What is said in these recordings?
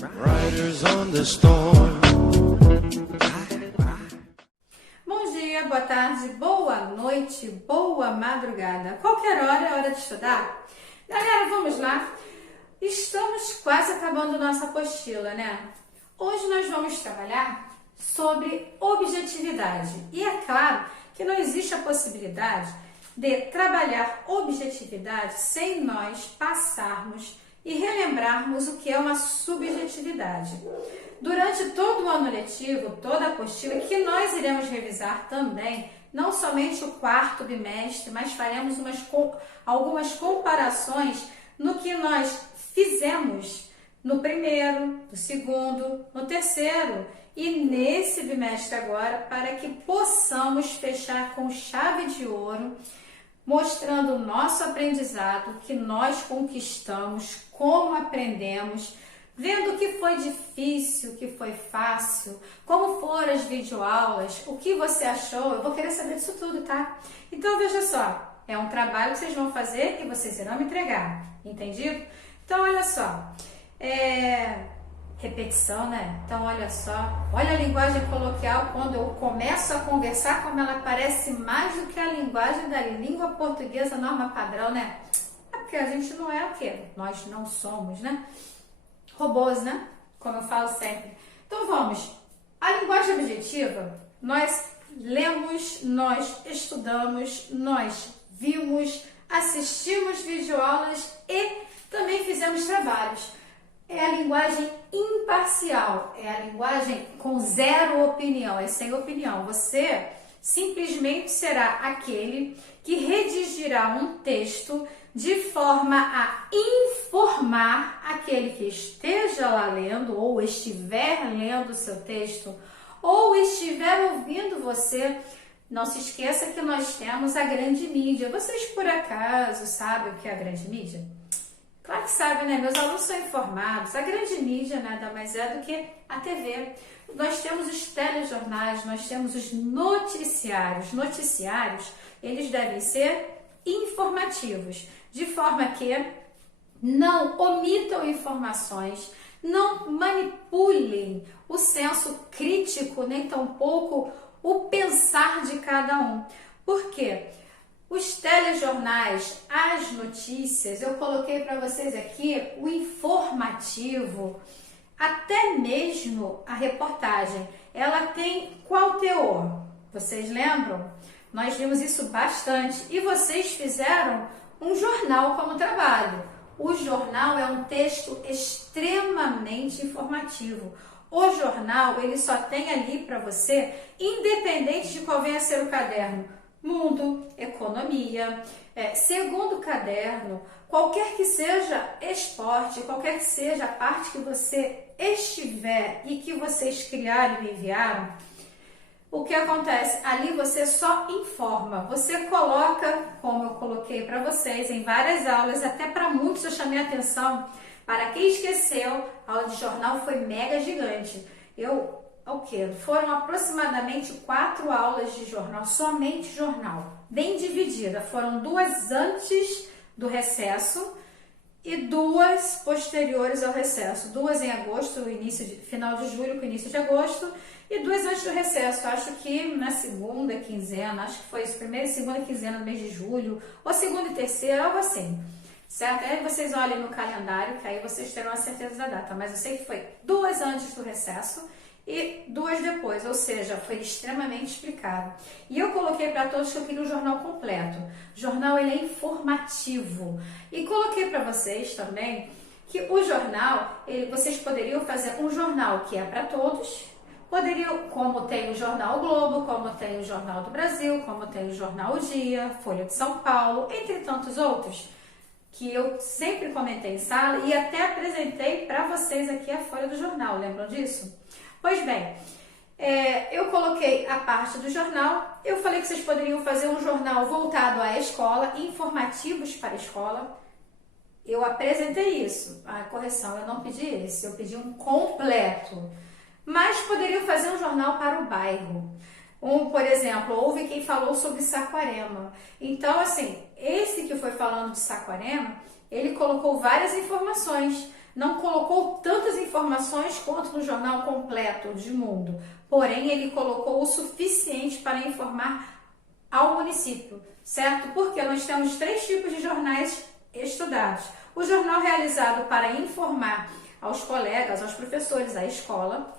Riders on the storm. Bom dia, boa tarde, boa noite, boa madrugada. Qualquer hora é hora de estudar. Galera, vamos lá. Estamos quase acabando nossa apostila, né? Hoje nós vamos trabalhar sobre objetividade. E é claro que não existe a possibilidade de trabalhar objetividade sem nós passarmos e relembrarmos o que é uma subjetividade. Durante todo o ano letivo, toda a apostila, que nós iremos revisar também, não somente o quarto bimestre, mas faremos algumas comparações no que nós fizemos no primeiro, no segundo, no terceiro e nesse bimestre agora, para que possamos fechar com chave de ouro, mostrando o nosso aprendizado, o que nós conquistamos, como aprendemos, vendo o que foi difícil, o que foi fácil, como foram as videoaulas, o que você achou. Eu vou querer saber disso tudo, tá? Então, veja só, é um trabalho que vocês vão fazer e vocês irão me entregar, entendido? Então, olha só, repetição, né? Então, olha só, olha a linguagem coloquial, quando eu começo a conversar, como ela parece mais do que a linguagem da língua portuguesa norma padrão, né? É porque a gente não é o quê? Nós não somos, né? Robôs, né? Como eu falo sempre. Então, vamos. A linguagem objetiva, nós lemos, nós estudamos, nós vimos, assistimos videoaulas e também fizemos trabalhos. É a linguagem imparcial, é a linguagem com zero opinião, é sem opinião. Você simplesmente será aquele que redigirá um texto de forma a informar aquele que esteja lá lendo ou estiver lendo o seu texto ou estiver ouvindo você. Não se esqueça que nós temos a grande mídia. Vocês por acaso sabem o que é a grande mídia? Claro que sabem, né? Meus alunos são informados. A grande mídia nada mais é do que a TV. Nós temos os telejornais, nós temos os noticiários. Noticiários, eles devem ser informativos, de forma que não omitam informações, não manipulem o senso crítico, nem tampouco o pensar de cada um. Por quê? Os telejornais, as notícias, eu coloquei para vocês aqui o informativo, até mesmo a reportagem, ela tem qual teor? Vocês lembram? Nós vimos isso bastante e vocês fizeram um jornal como trabalho. O jornal é um texto extremamente informativo. O jornal, ele só tem ali para você, independente de qual venha a ser o caderno, mundo, economia, segundo caderno, qualquer que seja esporte, qualquer que seja a parte que você estiver e que vocês criaram e enviaram, o que acontece? Ali você só informa, você coloca, como eu coloquei para vocês em várias aulas, até para muitos eu chamei a atenção, para quem esqueceu, a aula de jornal foi mega gigante. Foram aproximadamente 4 aulas de jornal, somente jornal, bem dividida. Foram 2 antes do recesso e 2 posteriores ao recesso. 2 em agosto, final de julho com início de agosto, e 2 antes do recesso. Acho que na segunda quinzena, acho que foi isso, primeira e segunda quinzena do mês de julho, ou segunda e terceira, algo assim. Certo? Aí vocês olhem no calendário, que aí vocês terão a certeza da data. Mas eu sei que foi 2 antes do recesso e 2 depois, ou seja, foi extremamente explicado. E eu coloquei para todos que eu queria um jornal completo. O jornal, ele é informativo. E coloquei para vocês também que o jornal, vocês poderiam fazer um jornal que é para todos, como tem o Jornal o Globo, como tem o Jornal do Brasil, como tem o Jornal o Dia, Folha de São Paulo, entre tantos outros, que eu sempre comentei em sala e até apresentei para vocês aqui a folha do jornal, lembram disso? Pois bem, eu coloquei a parte do jornal, eu falei que vocês poderiam fazer um jornal voltado à escola, informativos para a escola. Eu apresentei isso, a correção, eu não pedi esse, eu pedi um completo. Mas poderiam fazer um jornal para o bairro. Por exemplo, houve quem falou sobre Saquarema. Então, assim, esse que foi falando de Saquarema, ele colocou várias informações. não colocou tantas informações quanto no jornal completo de Mundo, porém ele colocou o suficiente para informar ao município, certo? Porque nós temos 3 tipos de jornais estudados. O jornal realizado para informar aos colegas, aos professores, à escola.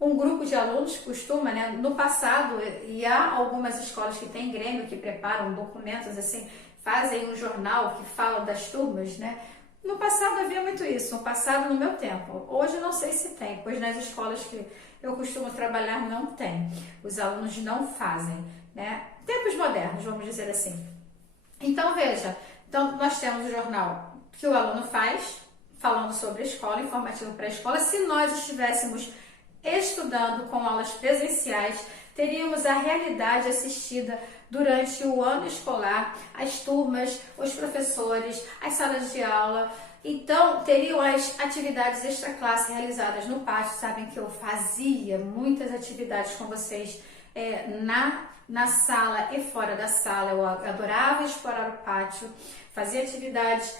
Um grupo de alunos costuma, né, no passado, e há algumas escolas que têm grêmio, que preparam documentos assim, fazem um jornal que fala das turmas, né? No passado havia muito isso, no passado, no meu tempo. Hoje não sei se tem, pois nas escolas que eu costumo trabalhar não tem. Os alunos não fazem, né? Tempos modernos, vamos dizer assim. Então, veja, então, nós temos o jornal que o aluno faz, falando sobre a escola, informativo para a escola. Se nós estivéssemos estudando com aulas presenciais, teríamos a realidade assistida durante o ano escolar, as turmas, os professores, as salas de aula. Então, teriam as atividades extra-classe realizadas no pátio. Sabem que eu fazia muitas atividades com vocês na sala e fora da sala. Eu adorava explorar o pátio, fazia atividades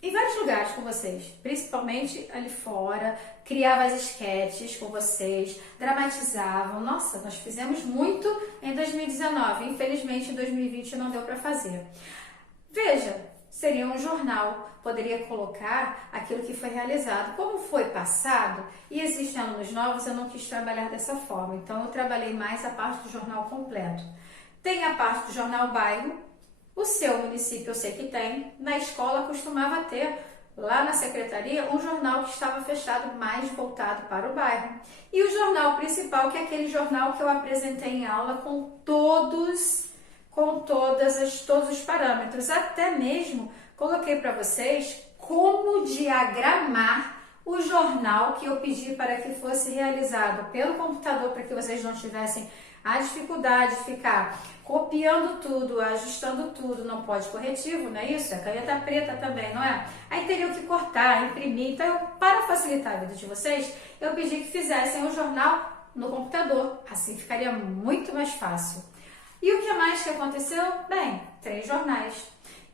em vários lugares com vocês, principalmente ali fora, criava as esquetes com vocês, dramatizavam. Nossa, nós fizemos muito em 2019, infelizmente em 2020 não deu para fazer. Veja, seria um jornal, poderia colocar aquilo que foi realizado. Como foi passado e existem alunos novos, eu não quis trabalhar dessa forma, então eu trabalhei mais a parte do jornal completo. Tem a parte do jornal bairro. O seu município eu sei que tem, na escola costumava ter, lá na secretaria, um jornal que estava fechado, mais voltado para o bairro. E o jornal principal, que é aquele jornal que eu apresentei em aula com todos os parâmetros. Até mesmo coloquei para vocês como diagramar o jornal que eu pedi para que fosse realizado pelo computador, para que vocês não tivessem a dificuldade de ficar copiando tudo, ajustando tudo, não pode corretivo, não é isso? É caneta preta também, não é? Aí teriam que cortar, imprimir. Então, para facilitar a vida de vocês, eu pedi que fizessem o jornal no computador. Assim ficaria muito mais fácil. E o que mais que aconteceu? Bem, 3 jornais.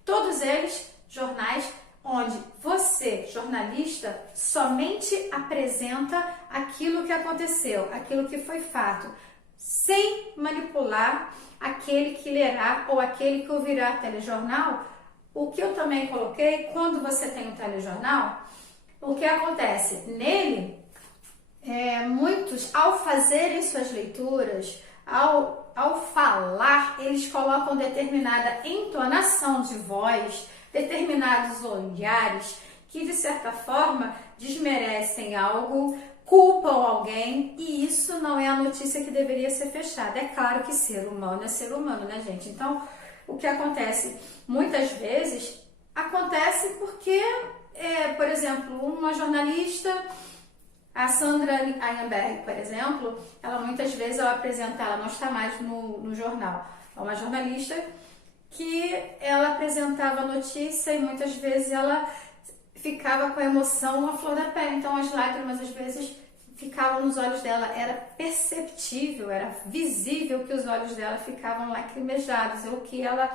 Todos eles jornais onde você, jornalista, somente apresenta aquilo que aconteceu, aquilo que foi fato, sem manipular aquele que lerá ou aquele que ouvirá telejornal. O que eu também coloquei, quando você tem um telejornal, o que acontece? Nele, muitos, ao fazerem suas leituras, ao falar, eles colocam determinada entonação de voz, determinados olhares, que de certa forma desmerecem algo, culpam alguém, e isso não é a notícia que deveria ser fechada. É claro que ser humano é ser humano, né, gente? Então, o que acontece? Muitas vezes acontece porque, por exemplo, uma jornalista, a Sandra Ayenberg, por exemplo, ela muitas vezes ao apresentar, ela não está mais no jornal, é uma jornalista que ela apresentava a notícia e muitas vezes ela ficava com a emoção à flor da pele, então as lágrimas às vezes ficavam nos olhos dela, era perceptível, era visível que os olhos dela ficavam lacrimejados, ou que ela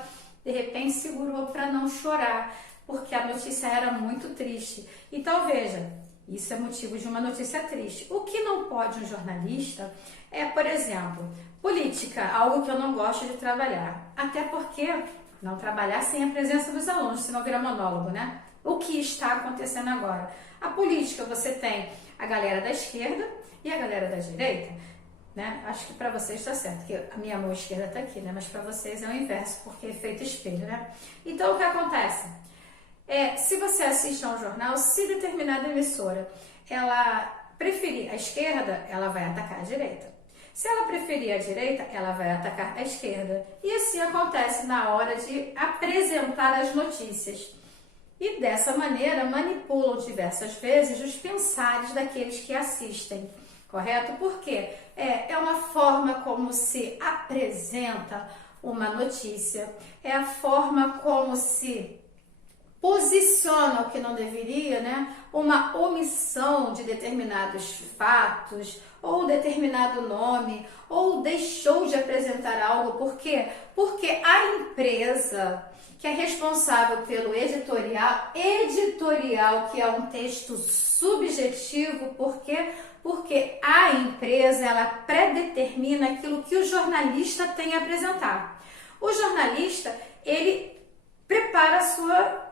de repente segurou para não chorar, porque a notícia era muito triste. Então veja, isso é motivo de uma notícia triste. O que não pode um jornalista é, por exemplo, política, algo que eu não gosto de trabalhar, até porque não trabalhar sem a presença dos alunos, senão vira monólogo, né? O que está acontecendo agora? A política, você tem a galera da esquerda e a galera da direita, né? Acho que para vocês está certo, que a minha mão esquerda está aqui, né? Mas para vocês é o inverso, porque é feito espelho, né? Então, o que acontece? Se você assiste a um jornal, se determinada emissora, ela preferir a esquerda, ela vai atacar a direita. Se ela preferir a direita, ela vai atacar a esquerda. E assim acontece na hora de apresentar as notícias. E dessa maneira manipulam diversas vezes os pensares daqueles que assistem, correto? Porque é uma forma como se apresenta uma notícia, é a forma como se posiciona o que não deveria, né? Uma omissão de determinados fatos, ou determinado nome, ou deixou de apresentar algo. Por quê? Porque a empresa que é responsável pelo editorial, que é um texto subjetivo, porque a empresa ela predetermina aquilo que o jornalista tem a apresentar. O jornalista, ele prepara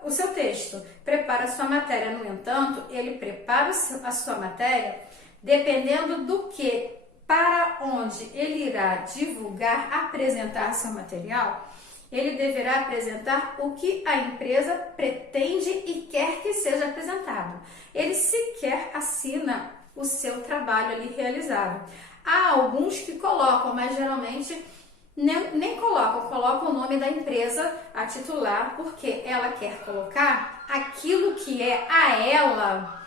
o seu texto, prepara a sua matéria. No entanto, ele prepara a sua matéria dependendo do que, para onde ele irá divulgar, apresentar seu material, ele deverá apresentar o que a empresa pretende e quer que seja apresentado. Ele sequer assina o seu trabalho ali realizado. Há alguns que colocam, mas geralmente nem colocam o nome da empresa a titular, porque ela quer colocar aquilo que é a ela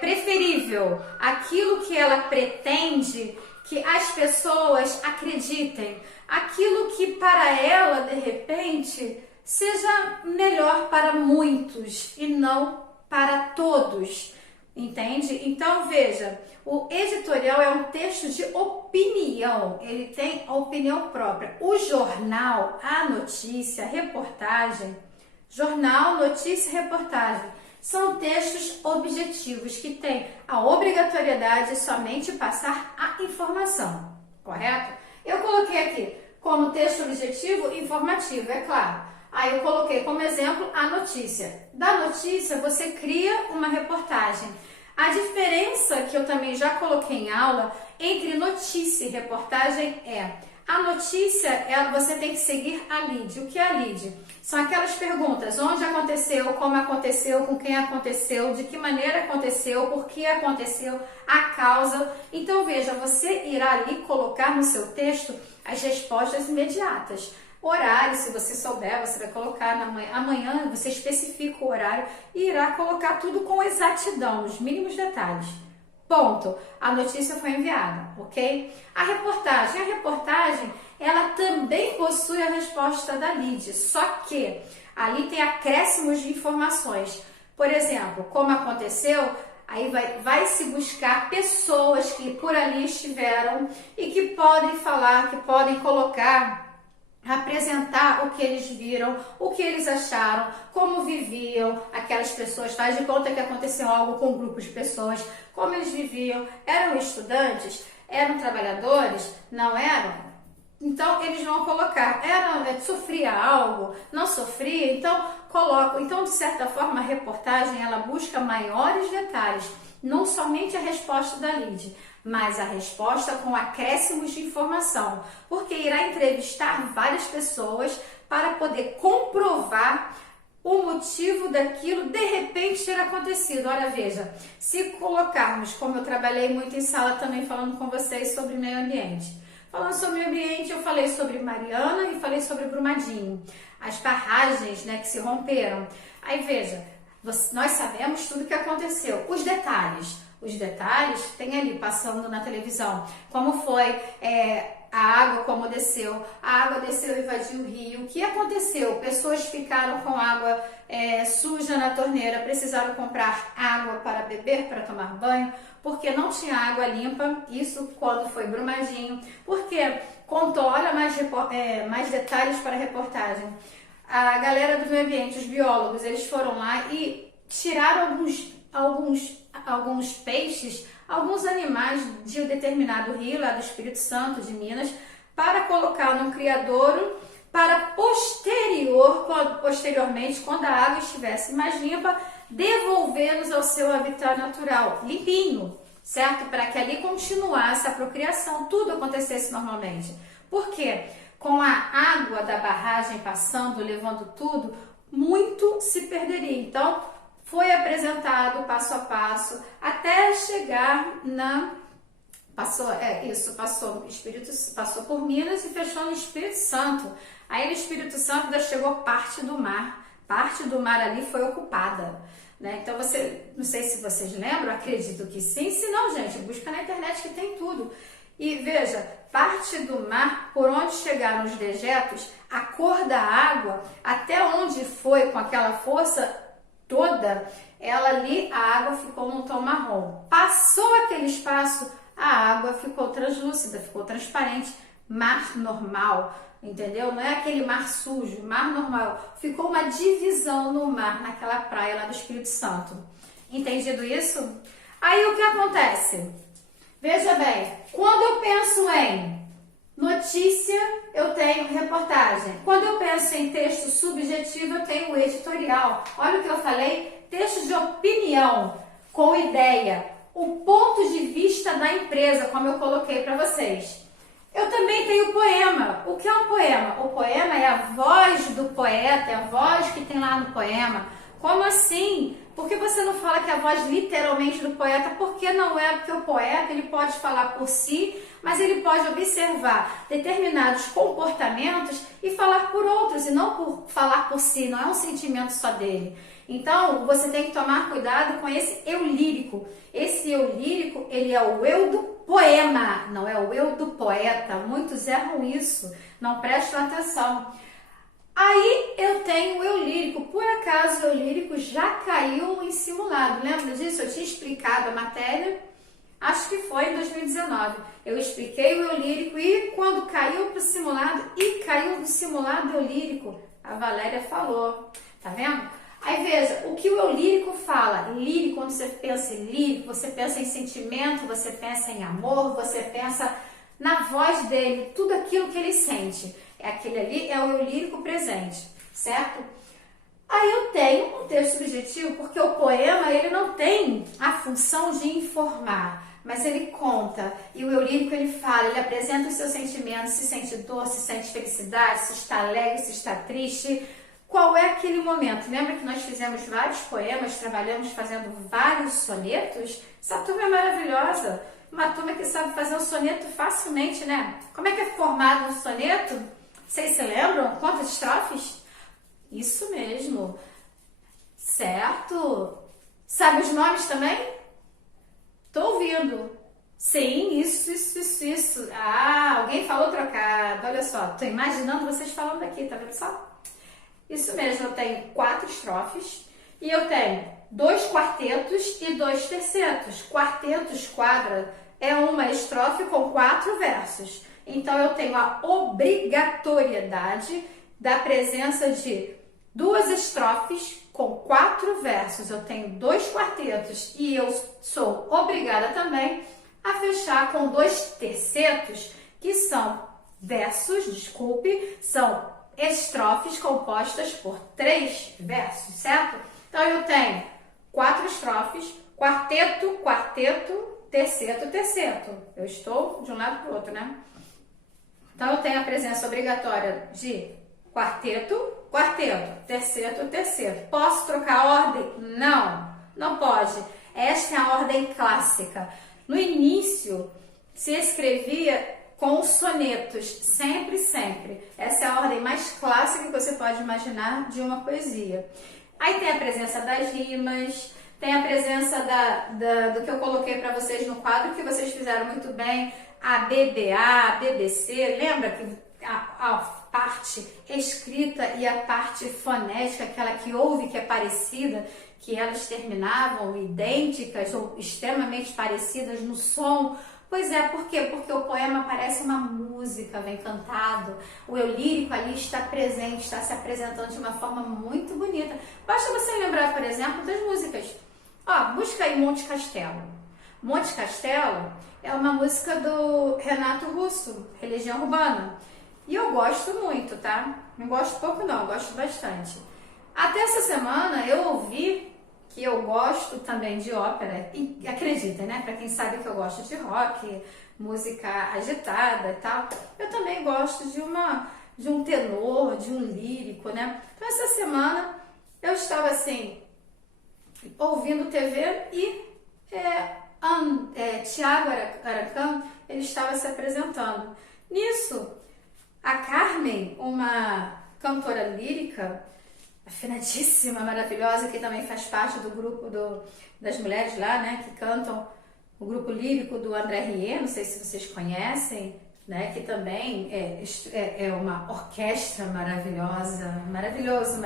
preferível, aquilo que ela pretende que as pessoas acreditem, aquilo que para ela, de repente, seja melhor para muitos e não para todos. Entende? Então, veja, o editorial é um texto de opinião, ele tem a opinião própria. O jornal, a notícia, a reportagem, jornal, notícia, reportagem, são textos objetivos que têm a obrigatoriedade de somente passar a informação, correto? Eu coloquei aqui como texto objetivo informativo, é claro. Aí eu coloquei como exemplo a notícia. Da notícia você cria uma reportagem. A diferença que eu também já coloquei em aula entre notícia e reportagem é: a notícia, você tem que seguir a lead. O que é a lead? São aquelas perguntas: onde aconteceu, como aconteceu, com quem aconteceu, de que maneira aconteceu, por que aconteceu, a causa. Então veja, você irá ali colocar no seu texto as respostas imediatas. Horário, se você souber, você vai colocar amanhã, você especifica o horário e irá colocar tudo com exatidão, nos mínimos detalhes. Ponto. A notícia foi enviada, ok? A reportagem, ela também possui a resposta da lead, só que ali tem acréscimos de informações. Por exemplo, como aconteceu, aí vai se buscar pessoas que por ali estiveram e que podem falar, que podem colocar, apresentar o que eles viram, o que eles acharam, como viviam aquelas pessoas. Faz de conta que aconteceu algo com um grupo de pessoas, como eles viviam, eram estudantes, eram trabalhadores, não eram? Então eles vão colocar, sofria algo, não sofria, então colocam. Então, de certa forma, a reportagem ela busca maiores detalhes, não somente a resposta da lead, mas a resposta com acréscimos de informação, porque irá entrevistar várias pessoas para poder comprovar o motivo daquilo de repente ter acontecido. Olha, veja, se colocarmos, como eu trabalhei muito em sala também falando com vocês sobre meio ambiente. Falando sobre meio ambiente, eu falei sobre Mariana e falei sobre Brumadinho, as barragens, né, que se romperam. Aí veja, nós sabemos tudo o que aconteceu, os detalhes tem ali passando na televisão, como foi a água, como desceu, a água desceu e invadiu o rio, o que aconteceu? Pessoas ficaram com água suja na torneira, precisaram comprar água para beber, para tomar banho, porque não tinha água limpa, isso quando foi Brumadinho, porque contou, olha mais detalhes para a reportagem. A galera do meio ambiente, os biólogos, eles foram lá e tiraram alguns peixes, alguns animais de um determinado rio, lá do Espírito Santo, de Minas, para colocar num criadouro, para posteriormente, quando a água estivesse mais limpa, devolvê-los ao seu habitat natural, limpinho, certo? Para que ali continuasse a procriação, tudo acontecesse normalmente. Por quê? Com a água da barragem passando, levando tudo, muito se perderia. Então, foi apresentado passo a passo até chegar passou por Minas e fechou no Espírito Santo. Aí no Espírito Santo ainda chegou parte do mar ali foi ocupada, né? Então não sei se vocês lembram, acredito que sim, se não, gente, busca na internet que tem tudo. E veja, parte do mar, por onde chegaram os dejetos, a cor da água, até onde foi com aquela força toda, a água ficou num tom marrom. Passou aquele espaço, a água ficou translúcida, ficou transparente, mar normal, entendeu? Não é aquele mar sujo, mar normal. Ficou uma divisão no mar, naquela praia lá do Espírito Santo. Entendido isso? Aí o que acontece? Veja bem, quando eu penso em notícia, eu tenho reportagem. Quando eu penso em texto subjetivo, eu tenho o editorial. Olha o que eu falei, texto de opinião, com ideia, o ponto de vista da empresa, como eu coloquei para vocês. Eu também tenho poema. O que é um poema? O poema é a voz do poeta, é a voz que tem lá no poema. Como assim? Por que você não fala que é a voz literalmente do poeta? Porque não é, porque o poeta ele pode falar por si, mas ele pode observar determinados comportamentos e falar por outros, e não por falar por si, não é um sentimento só dele. Então, você tem que tomar cuidado com esse eu lírico. Esse eu lírico, ele é o eu do poema, não é o eu do poeta. Muitos erram isso, não prestam atenção. Aí eu tenho o eu lírico. Por acaso o eu lírico já caiu em simulado? Lembra disso? Eu tinha explicado a matéria, acho que foi em 2019. Eu expliquei o eu lírico e quando caiu para o simulado, e caiu do simulado eu lírico, a Valéria falou. Tá vendo? Aí veja, o que o eu lírico fala? Lírico, quando você pensa em lírico, você pensa em sentimento, você pensa em amor, você pensa na voz dele, tudo aquilo que ele sente. Aquele ali é o eu lírico presente, certo? Aí eu tenho um texto subjetivo, porque o poema ele não tem a função de informar, mas ele conta. E o eu lírico ele fala, ele apresenta os seus sentimentos, se sente dor, se sente felicidade, se está alegre, se está triste. Qual é aquele momento? Lembra que nós fizemos vários poemas, trabalhamos fazendo vários sonetos? Essa turma é maravilhosa. Uma turma que sabe fazer um soneto facilmente, né? Como é que é formado um soneto? Vocês se lembram? Quantas estrofes? Isso mesmo. Certo? Sabe os nomes também? Tô ouvindo. Sim, isso. Ah, alguém falou trocado. Olha só, tô imaginando vocês falando aqui, tá vendo só? Isso mesmo, eu tenho 4 estrofes e eu tenho 2 quartetos e 2 tercetos. Quartetos, quadra, é uma estrofe com 4 versos. Então, eu tenho a obrigatoriedade da presença de 2 estrofes com 4 versos. Eu tenho 2 quartetos e eu sou obrigada também a fechar com 2 tercetos, que são são estrofes compostas por 3 versos, certo? Então, eu tenho 4 estrofes, quarteto, terceto. Eu estou de um lado para o outro, né? Então, eu tenho a presença obrigatória de quarteto, terceto. Posso trocar a ordem? Não pode. Esta é a ordem clássica. No início, se escrevia com os sonetos, sempre. Essa é a ordem mais clássica que você pode imaginar de uma poesia. Aí tem a presença das rimas, tem a presença do que eu coloquei para vocês no quadro, que vocês fizeram muito bem, a BBA, BBC, lembra que a parte escrita e a parte fonética, aquela que ouve, que é parecida, que elas terminavam idênticas ou extremamente parecidas no som. Pois é, por quê? Porque o poema parece uma música, vem cantado. O eu lírico ali está presente, está se apresentando de uma forma muito bonita. Basta você lembrar, por exemplo, das músicas. Ó, busca aí Monte Castelo. Monte Castelo é uma música do Renato Russo, Religião Urbana. E eu gosto muito, tá? Não gosto pouco não, gosto bastante. Até essa semana eu ouvi que eu gosto também de ópera, e acreditem, né? Para quem sabe que eu gosto de rock, música agitada e tal, eu também gosto de um tenor, de um lírico, né? Então essa semana eu estava assim, ouvindo TV e Tiago Aracan, ele estava se apresentando. Nisso, a Carmen, uma cantora lírica, afinadíssima, maravilhosa, que também faz parte do grupo das mulheres lá, né, que cantam o grupo lírico do André Rieu, não sei se vocês conhecem, né, que também é uma orquestra maravilhosa, maravilhoso.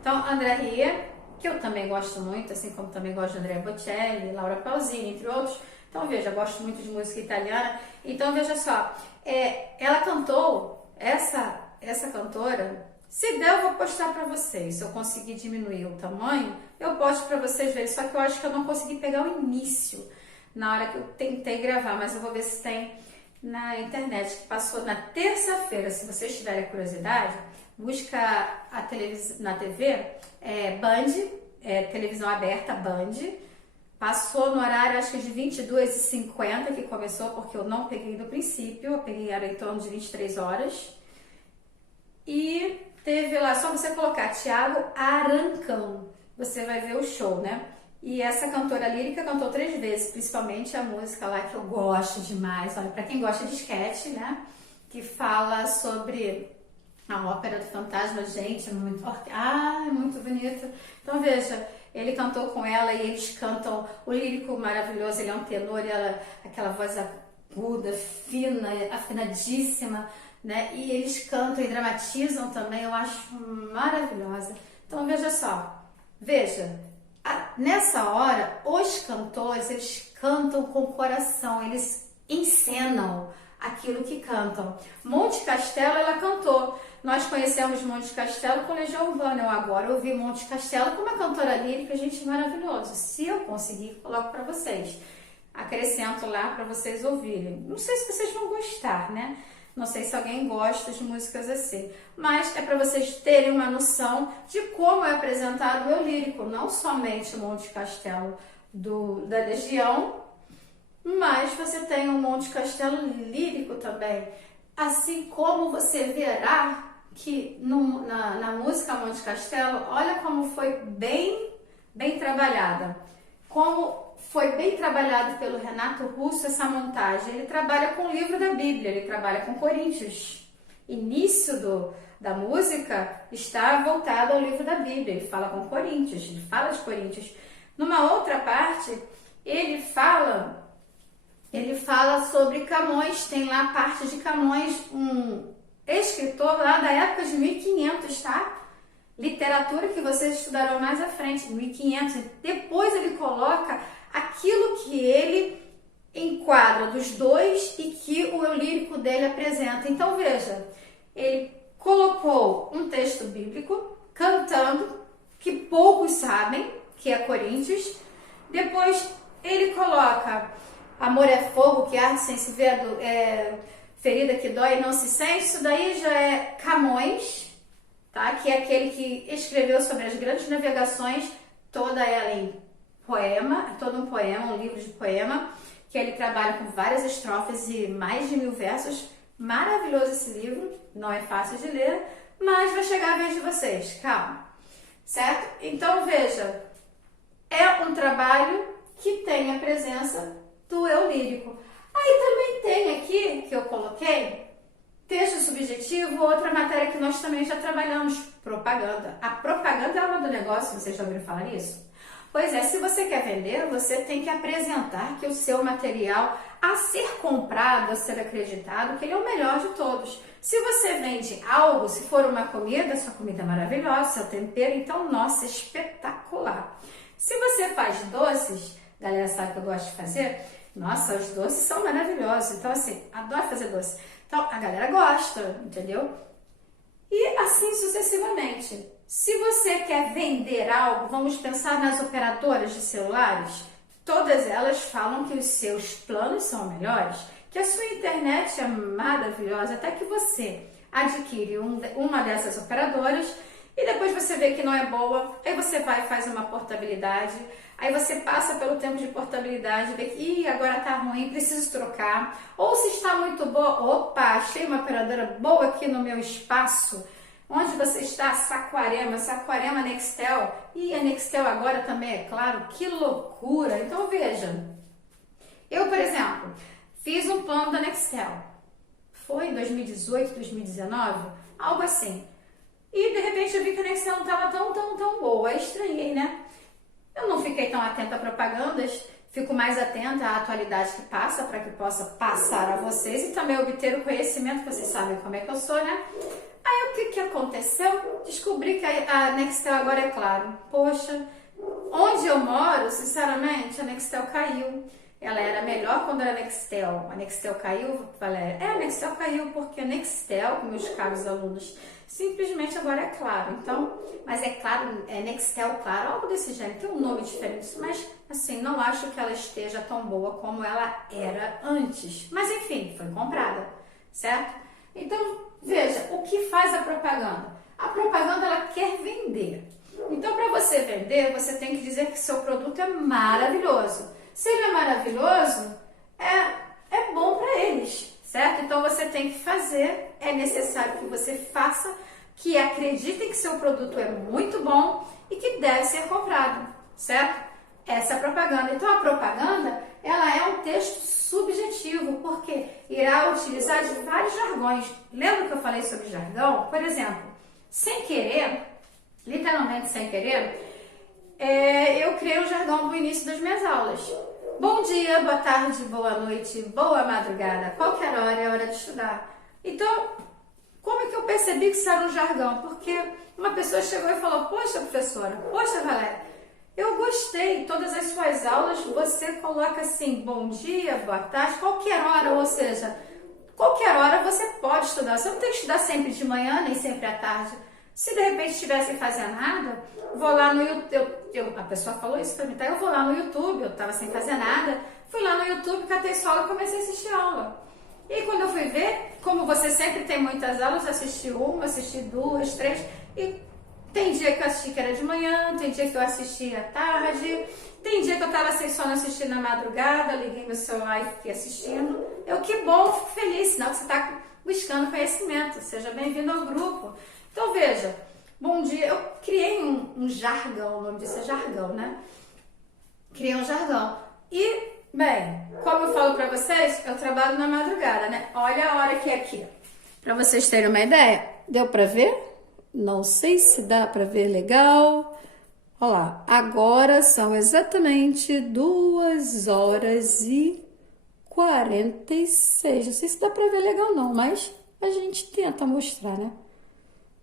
Então, André Rieu que eu também gosto muito, assim como também gosto de Andrea Bocelli, Laura Pausini, entre outros. Então, veja, gosto muito de música italiana. Então, veja só, ela cantou, essa cantora, se der eu vou postar pra vocês, se eu conseguir diminuir o tamanho, eu posto pra vocês verem, só que eu acho que eu não consegui pegar o início na hora que eu tentei gravar, mas eu vou ver se tem na internet, que passou na terça-feira. Se vocês tiverem curiosidade, busca a na TV, Band, televisão aberta, Band. Passou no horário, acho que de 22h50 que começou, porque eu não peguei do princípio, eu peguei era em torno de 23 horas. E teve lá, só você colocar Thiago Arancão, você vai ver o show, né? E essa cantora lírica cantou 3 vezes, principalmente a música lá que eu gosto demais. Olha, pra quem gosta de esquete, né? Que fala sobre a ópera do fantasma, gente, é muito bonito. Então veja, ele cantou com ela e eles cantam, o lírico maravilhoso, ele é um tenor e ela, aquela voz aguda, fina, afinadíssima, né? E eles cantam e dramatizam também, eu acho maravilhosa. Então veja só, nessa hora, os cantores, eles cantam com o coração, eles encenam aquilo que cantam. Monte Castelo, ela cantou. Nós conhecemos Monte Castelo com Legião Urbana. Eu agora ouvi Monte Castelo com uma cantora lírica, gente, maravilhoso. Se eu conseguir, coloco para vocês. Acrescento lá para vocês ouvirem. Não sei se vocês vão gostar, né? Não sei se alguém gosta de músicas assim, mas é para vocês terem uma noção de como é apresentado o eu lírico, não somente o Monte Castelo da Legião, mas você tem um Monte Castelo lírico também, assim como você verá que na música Monte Castelo, olha como foi bem trabalhada, como foi bem trabalhado pelo Renato Russo essa montagem. Ele trabalha com o livro da Bíblia, ele trabalha com Coríntios. Início da música está voltado ao livro da Bíblia, ele fala com Coríntios, ele fala de Coríntios. Numa outra parte, ele fala sobre Camões, tem lá a parte de Camões, um escritor lá da época de 1500, tá? Literatura que vocês estudarão mais à frente, 1500. Depois ele coloca aquilo que ele enquadra dos dois e que o eu lírico dele apresenta. Então veja, ele colocou um texto bíblico cantando, que poucos sabem, que é Coríntios. Depois ele coloca Amor é fogo que arde sem se ver, ferida que dói e não se sente. Isso daí já é Camões, tá? Que é aquele que escreveu sobre as grandes navegações, toda ela em poema, todo um poema, um livro de poema, que ele trabalha com várias estrofes e mais de 1000 versos. Maravilhoso esse livro, não é fácil de ler, mas vai chegar a vez de vocês, calma, certo? Então veja, é um trabalho que tem a presença do eu lírico. Aí também tem aqui, que eu coloquei, texto subjetivo, outra matéria que nós também já trabalhamos, propaganda. A propaganda é a alma do negócio, vocês já ouviram falar nisso? Pois é, se você quer vender, você tem que apresentar que o seu material a ser comprado, a ser acreditado, que ele é o melhor de todos. Se você vende algo, se for uma comida, sua comida é maravilhosa, seu tempero, então, nossa, espetacular. Se você faz doces, galera sabe que eu gosto de fazer, nossa, os doces são maravilhosos, então assim, adoro fazer doce. Então, a galera gosta, entendeu? E assim sucessivamente. Se você quer vender algo, vamos pensar nas operadoras de celulares, todas elas falam que os seus planos são melhores, que a sua internet é maravilhosa, até que você adquire uma dessas operadoras e depois você vê que não é boa, aí você vai e faz uma portabilidade, aí você passa pelo tempo de portabilidade, vê que agora tá ruim, preciso trocar, ou se está muito boa, opa, achei uma operadora boa aqui no meu espaço. Onde você está? Saquarema Nextel. E a Nextel agora também, é claro, que loucura. Então veja, eu, por exemplo, fiz um plano da Nextel. Foi em 2018, 2019, algo assim. E de repente eu vi que a Nextel não estava tão boa. Aí estranhei, né? Eu não fiquei tão atenta a propagandas, fico mais atenta à atualidade que passa, para que possa passar a vocês e também obter o conhecimento, vocês sabem como é que eu sou, né? Aí o que que aconteceu? Descobri que a Nextel agora é Claro. Poxa, onde eu moro, sinceramente, a Nextel caiu. Ela era melhor quando era Nextel. A Nextel caiu, Valéria? A Nextel caiu porque a Nextel, meus caros alunos, simplesmente agora é Claro. Então, mas é Claro, é Nextel Claro, algo desse gênero, tem um nome diferente, mas assim, não acho que ela esteja tão boa como ela era antes. Mas enfim, foi comprada, certo? Então, veja, o que faz a propaganda? A propaganda, ela quer vender. Então, para você vender, você tem que dizer que seu produto é maravilhoso. Se ele é maravilhoso, é bom para eles, certo? Então, você tem que fazer, é necessário que você faça, que acreditem que seu produto é muito bom e que deve ser comprado, certo? Essa é a propaganda. Então, a propaganda, ela é um texto subjetivo, porque irá utilizar de vários jargões. Lembra que eu falei sobre jargão? Por exemplo, sem querer, literalmente sem querer, eu criei um jargão no início das minhas aulas. Bom dia, boa tarde, boa noite, boa madrugada, qualquer hora é hora de estudar. Então, como é que eu percebi que isso era um jargão? Porque uma pessoa chegou e falou, poxa, professora, poxa, Valéria, eu gostei, todas as suas aulas você coloca assim, bom dia, boa tarde, qualquer hora, ou seja, qualquer hora você pode estudar. Você não tem que estudar sempre de manhã, nem sempre à tarde. Se de repente estiver sem fazer nada, vou lá no YouTube, a pessoa falou isso pra mim, tá? Eu vou lá no YouTube, eu tava sem fazer nada, fui lá no YouTube, catei sua aula e comecei a assistir a aula. E quando eu fui ver, como você sempre tem muitas aulas, assisti uma, assisti duas, três, e tem dia que eu assisti que era de manhã, tem dia que eu assisti à tarde, tem dia que eu tava sem sono assistindo na madrugada, liguei meu celular e fiquei assistindo. Que bom, fico feliz, sinal que você tá buscando conhecimento. Seja bem-vindo ao grupo. Então, veja, bom dia, eu criei um jargão, o nome disso é jargão, né? Criei um jargão. E, bem, como eu falo pra vocês, eu trabalho na madrugada, né? Olha a hora que é aqui. Pra vocês terem uma ideia, deu pra ver? Não sei se dá pra ver legal. Olha lá, agora são exatamente 2h46. Não sei se dá pra ver legal não, mas a gente tenta mostrar, né?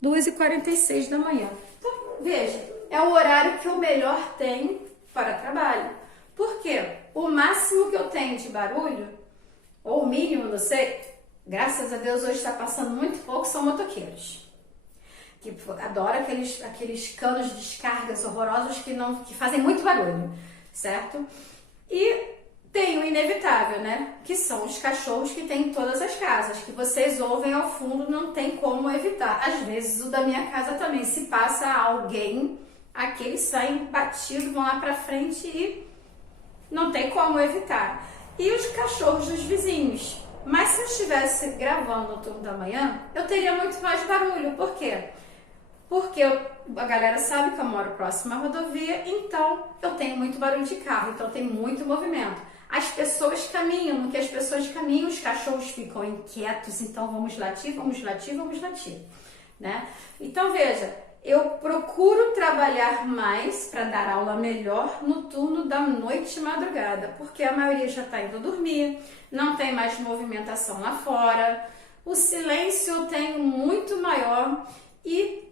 2h46 da manhã. Então, veja, é o horário que eu melhor tenho para trabalho. Por quê? O máximo que eu tenho de barulho, ou o mínimo, não sei, graças a Deus hoje está passando muito pouco, são motoqueiros. Que adoram aqueles canos de descargas horrorosos que fazem muito barulho, certo? E tem o inevitável, né? Que são os cachorros que tem em todas as casas, que vocês ouvem ao fundo, não tem como evitar. Às vezes o da minha casa também, se passa alguém, aqueles saem batidos, vão lá pra frente e não tem como evitar. E os cachorros dos vizinhos. Mas se eu estivesse gravando no turno da manhã, eu teria muito mais barulho. Por quê? Porque a galera sabe que eu moro próximo à rodovia, então eu tenho muito barulho de carro, então tem muito movimento. As pessoas caminham, no que as pessoas caminham, os cachorros ficam inquietos, então vamos latir, vamos latir, vamos latir, né? Então veja, eu procuro trabalhar mais para dar aula melhor no turno da noite e madrugada, porque a maioria já está indo dormir, não tem mais movimentação lá fora, o silêncio eu tenho muito maior e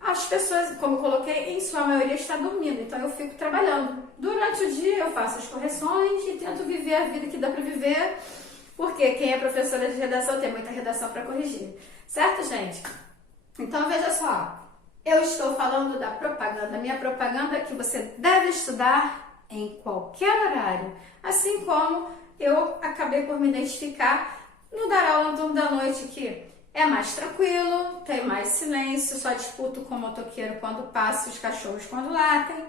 as pessoas, como eu coloquei, em sua maioria está dormindo, então eu fico trabalhando. Durante o dia eu faço as correções e tento viver a vida que dá para viver, porque quem é professora de redação tem muita redação para corrigir. Certo, gente? Então veja só, eu estou falando da propaganda. Minha propaganda é que você deve estudar em qualquer horário, assim como eu acabei por me identificar no dar aula no turno da noite que é mais tranquilo, tem mais silêncio, só disputo com o motoqueiro quando passa e os cachorros quando latem.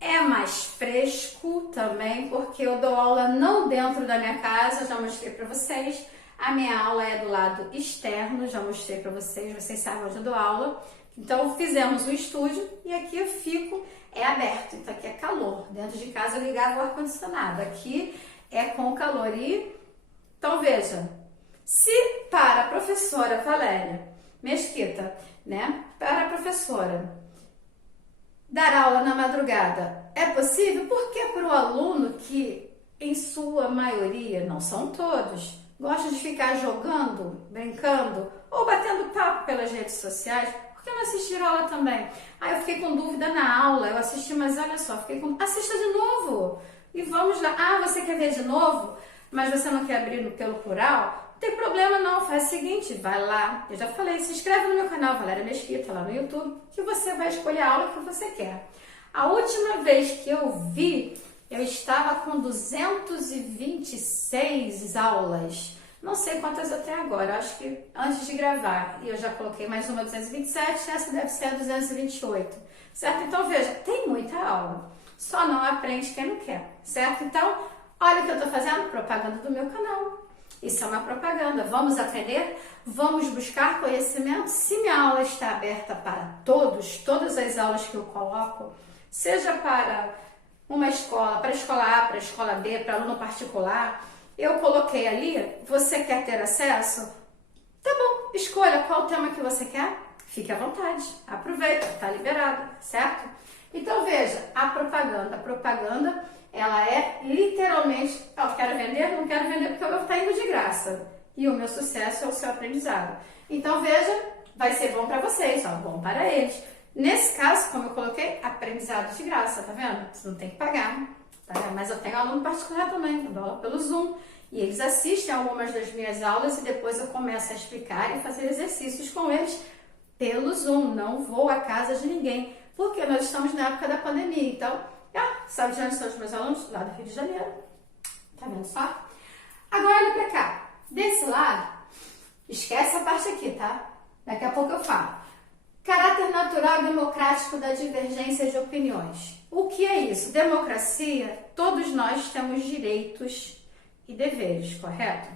É mais fresco também, porque eu dou aula não dentro da minha casa, já mostrei para vocês. A minha aula é do lado externo, já mostrei para vocês, vocês sabem onde eu dou aula. Então fizemos o estúdio e aqui eu fico, é aberto, então aqui é calor. Dentro de casa eu ligava o ar-condicionado, aqui é com calor. Então veja, se para a professora Valéria Mesquita, né, para a professora dar aula na madrugada é possível, porque para o aluno que, em sua maioria, não são todos, gosta de ficar jogando, brincando, ou batendo papo pelas redes sociais, por que não assistir a aula também? Aí eu fiquei com dúvida na aula, eu assisti, mas olha só, assista de novo e vamos lá. Ah, você quer ver de novo, mas você não quer abrir pelo plural? Não tem problema não, faz o seguinte, vai lá, eu já falei, se inscreve no meu canal Valéria Mesquita, lá no YouTube, que você vai escolher a aula que você quer. A última vez que eu vi, eu estava com 226 aulas, não sei quantas até agora, acho que antes de gravar, e eu já coloquei mais uma 227, essa deve ser a 228, certo? Então veja, tem muita aula, só não aprende quem não quer, certo? Então, olha o que eu estou fazendo, propaganda do meu canal. Isso é uma propaganda. Vamos aprender? Vamos buscar conhecimento? Se minha aula está aberta para todos, todas as aulas que eu coloco, seja para uma escola, para a escola A, para a escola B, para aluno particular, eu coloquei ali, você quer ter acesso? Tá bom, escolha qual o tema que você quer, fique à vontade, aproveita, está liberado, certo? Então veja, a propaganda ela é literalmente, eu quero vender, não quero vender porque o meu está indo de graça. E o meu sucesso é o seu aprendizado. Então veja, vai ser bom para vocês, ó, bom para eles. Nesse caso, como eu coloquei, aprendizado de graça, tá vendo? Você não tem que pagar, tá? Mas eu tenho aluno particular também, eu dou aula pelo Zoom. E eles assistem algumas das minhas aulas e depois eu começo a explicar e fazer exercícios com eles pelo Zoom. Não vou à casa de ninguém, porque nós estamos na época da pandemia, então... sabe de onde são os meus alunos? Lá do Rio de Janeiro. Tá vendo só? Agora olha pra cá. Desse lado, esquece a parte aqui, tá? Daqui a pouco eu falo. Caráter natural e democrático da divergência de opiniões. O que é isso? Democracia, todos nós temos direitos e deveres, correto?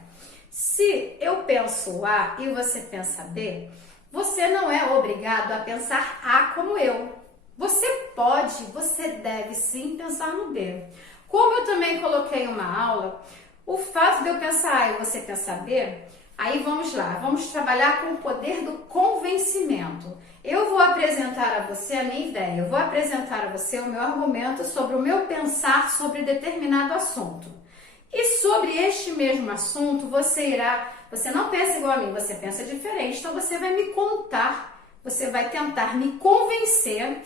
Se eu penso A e você pensa B, você não é obrigado a pensar A como eu. Você pode, você deve sim pensar no B. Como eu também coloquei uma aula, o fato de eu pensar A e você pensar B, aí vamos lá, vamos trabalhar com o poder do convencimento. Eu vou apresentar a você a minha ideia, eu vou apresentar a você o meu argumento sobre o meu pensar sobre determinado assunto. E sobre este mesmo assunto, você não pensa igual a mim, você pensa diferente, então você vai me contar, você vai tentar me convencer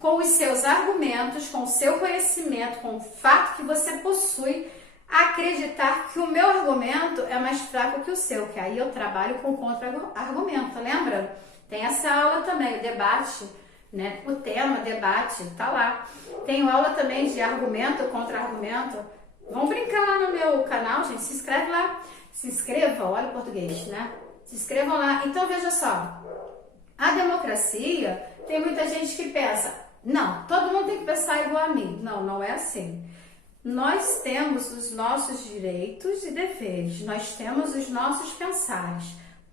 com os seus argumentos, com o seu conhecimento, com o fato que você possui, acreditar que o meu argumento é mais fraco que o seu, que aí eu trabalho com contra-argumento, lembra? Tem essa aula também, o debate, né? O tema, debate, tá lá. Tenho aula também de argumento, contra-argumento. Vamos brincar lá no meu canal, gente, se inscreve lá. Se inscreva, olha o português, né? Se inscrevam lá. Então, veja só, a democracia, tem muita gente que pensa, não, todo mundo tem que pensar igual a mim. Não, não é assim. Nós temos os nossos direitos e deveres, nós temos os nossos pensares.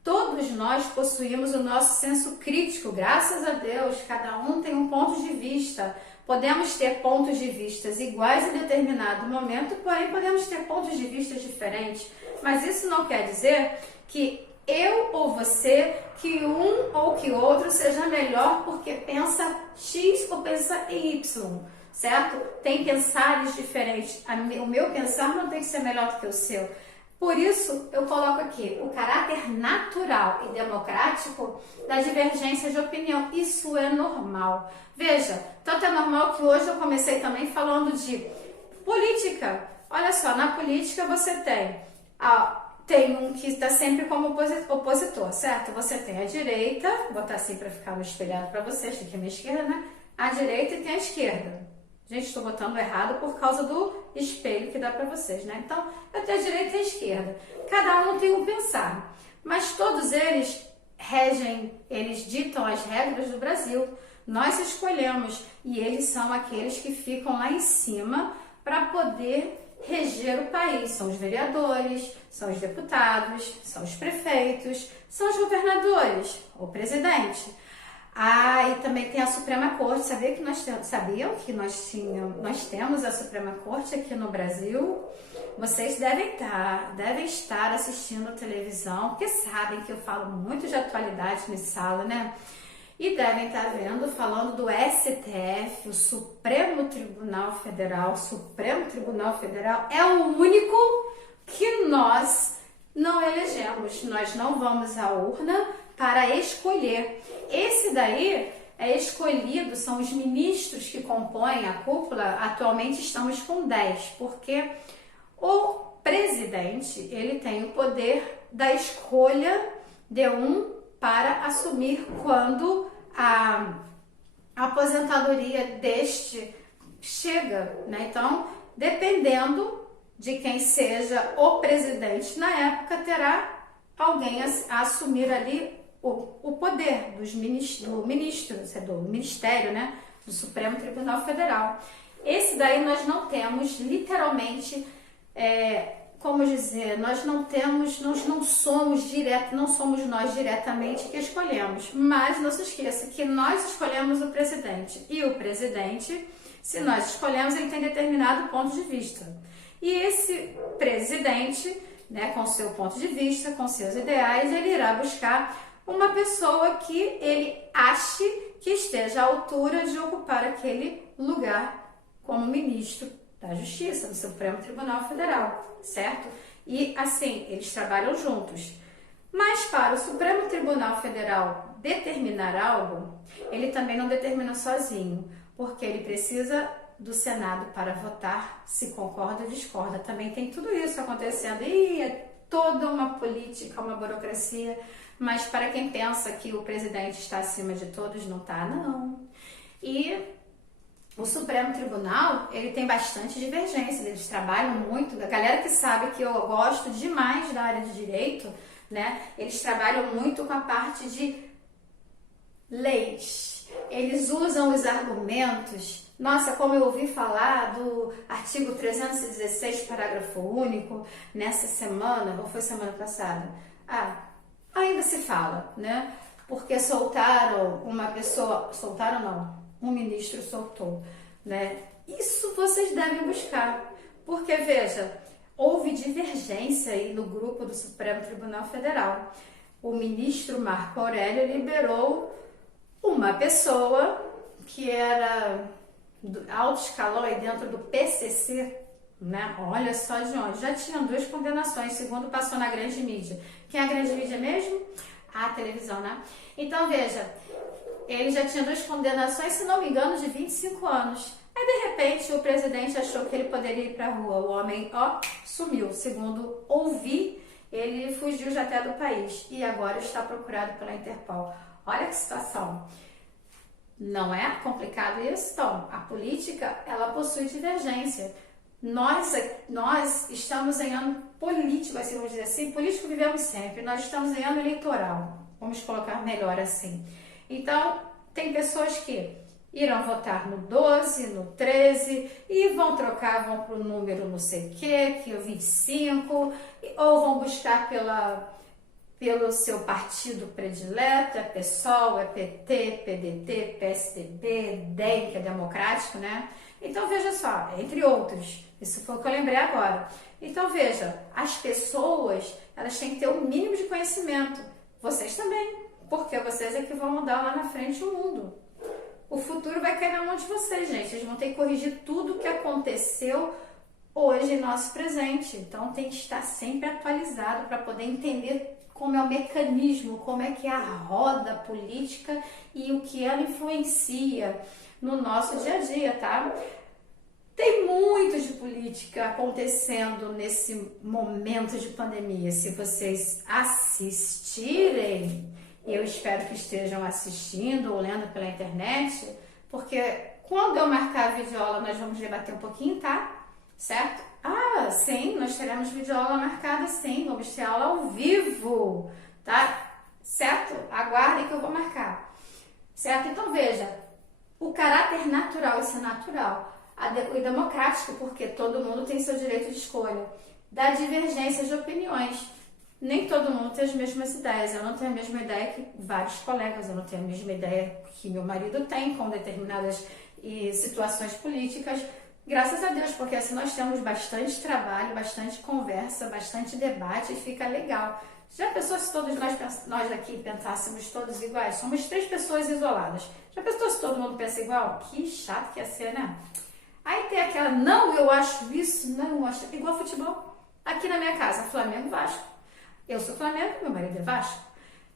Todos nós possuímos o nosso senso crítico, graças a Deus, cada um tem um ponto de vista. Podemos ter pontos de vista iguais em determinado momento, porém podemos ter pontos de vista diferentes. Mas isso não quer dizer que eu ou você, que um ou que outro seja melhor porque pensa X ou pensa Y, certo? Tem pensares diferentes. O meu pensar não tem que ser melhor do que o seu. Por isso, eu coloco aqui o caráter natural e democrático da divergência de opinião. Isso é normal. Veja, tanto é normal que hoje eu comecei também falando de política. Olha só, na política você tem um que está sempre como opositor, certo? Você tem a direita, vou botar assim para ficar no espelhado para vocês, tem aqui a minha esquerda, né? A direita e tem a esquerda. Gente, estou botando errado por causa do espelho que dá para vocês, né? Então, eu tenho a direita e a esquerda. Cada um tem um pensar, mas todos eles regem, eles ditam as regras do Brasil. Nós escolhemos e eles são aqueles que ficam lá em cima para poder reger o país. São os vereadores, são os deputados, são os prefeitos, são os governadores, o presidente. E também tem a Suprema Corte. Sabiam que nós temos a Suprema Corte aqui no Brasil? Vocês devem estar assistindo televisão, porque sabem que eu falo muito de atualidade nessa sala, né? E devem estar falando do STF, o Supremo Tribunal Federal. O Supremo Tribunal Federal é o único que nós não elegemos. Nós não vamos à urna para escolher. Esse daí é escolhido, são os ministros que compõem a cúpula. Atualmente estamos com 10, porque o presidente, ele tem o poder da escolha de um para assumir quando a aposentadoria deste chega, né? Então, dependendo de quem seja o presidente na época, terá alguém a assumir ali o poder do ministério, né? Do Supremo Tribunal Federal. Esse daí nós não temos, literalmente, como dizer, nós não somos nós diretamente que escolhemos, mas não se esqueça que nós escolhemos o presidente, e o presidente, se nós escolhemos, ele tem determinado ponto de vista. E esse presidente, né, com seu ponto de vista, com seus ideais, ele irá buscar uma pessoa que ele ache que esteja à altura de ocupar aquele lugar como ministro da Justiça, do Supremo Tribunal Federal, certo? E assim, eles trabalham juntos. Mas para o Supremo Tribunal Federal determinar algo, ele também não determina sozinho, porque ele precisa do Senado para votar se concorda ou discorda. Também tem tudo isso acontecendo. E é toda uma política, uma burocracia, mas para quem pensa que o presidente está acima de todos, não está, não. E o Supremo Tribunal, ele tem bastante divergência, eles trabalham muito. A galera que sabe que eu gosto demais da área de direito, né? Eles trabalham muito com a parte de leis. Eles usam os argumentos. Nossa, como eu ouvi falar do artigo 316, parágrafo único, nessa semana, ou foi semana passada? Ainda se fala, né? Porque soltaram uma pessoa, soltaram não, um ministro soltou, né? Isso vocês devem buscar, porque veja, houve divergência aí no grupo do Supremo Tribunal Federal. O ministro Marco Aurélio liberou uma pessoa que era do alto escalão aí dentro do PCC, né? Olha só de onde. Já tinham 2 condenações, segundo passou na grande mídia. Quem é a grande mídia mesmo? A televisão, né? Então, veja, ele já tinha 2 condenações, se não me engano, de 25 anos. Aí, de repente, o presidente achou que ele poderia ir para a rua. O homem, sumiu. Segundo ouvi, ele fugiu já até do país e agora está procurado pela Interpol. Olha que situação. Não é complicado isso? Então, a política, ela possui divergência. Nós estamos em ano político, assim, vamos dizer assim, político vivemos sempre, nós estamos em ano eleitoral, vamos colocar melhor assim. Então, tem pessoas que irão votar no 12, no 13 e vão trocar, vão para o número não sei o que é o 25, ou vão buscar pelo seu partido predileto, é PSOL, é PT, PDT, PSDB, DEM, que é democrático, né? Então, veja só, entre outros, isso foi o que eu lembrei agora. Então, veja, as pessoas, elas têm que ter o mínimo de conhecimento. Vocês também, porque vocês é que vão mudar lá na frente o mundo. O futuro vai cair na mão de vocês, gente. Eles vão ter que corrigir tudo o que aconteceu hoje em nosso presente. Então, tem que estar sempre atualizado para poder entender como é o mecanismo, como é que é a roda política e o que ela influencia no nosso dia a dia, tá? Tem muito de política acontecendo nesse momento de pandemia. Se vocês assistirem, eu espero que estejam assistindo ou lendo pela internet, porque quando eu marcar a videoaula nós vamos debater um pouquinho, tá? Certo? Sim, nós teremos videoaula marcada, sim, vamos ter aula ao vivo, tá? Certo? Aguardem que eu vou marcar. Certo? Então veja, o caráter natural, isso é natural, e democrático, porque todo mundo tem seu direito de escolha, da divergência de opiniões. Nem todo mundo tem as mesmas ideias. Eu não tenho a mesma ideia que vários colegas, eu não tenho a mesma ideia que meu marido tem com determinadas situações políticas. Graças a Deus, porque assim nós temos bastante trabalho, bastante conversa, bastante debate e fica legal. Já pensou se todos nós aqui pensássemos todos iguais? Somos 3 pessoas isoladas. Já pensou se todo mundo pensa igual? Que chato que ia ser, né? Aí tem aquela, não, eu acho isso, não, eu acho... Igual futebol. Aqui na minha casa, Flamengo, Vasco. Eu sou Flamengo, meu marido é Vasco.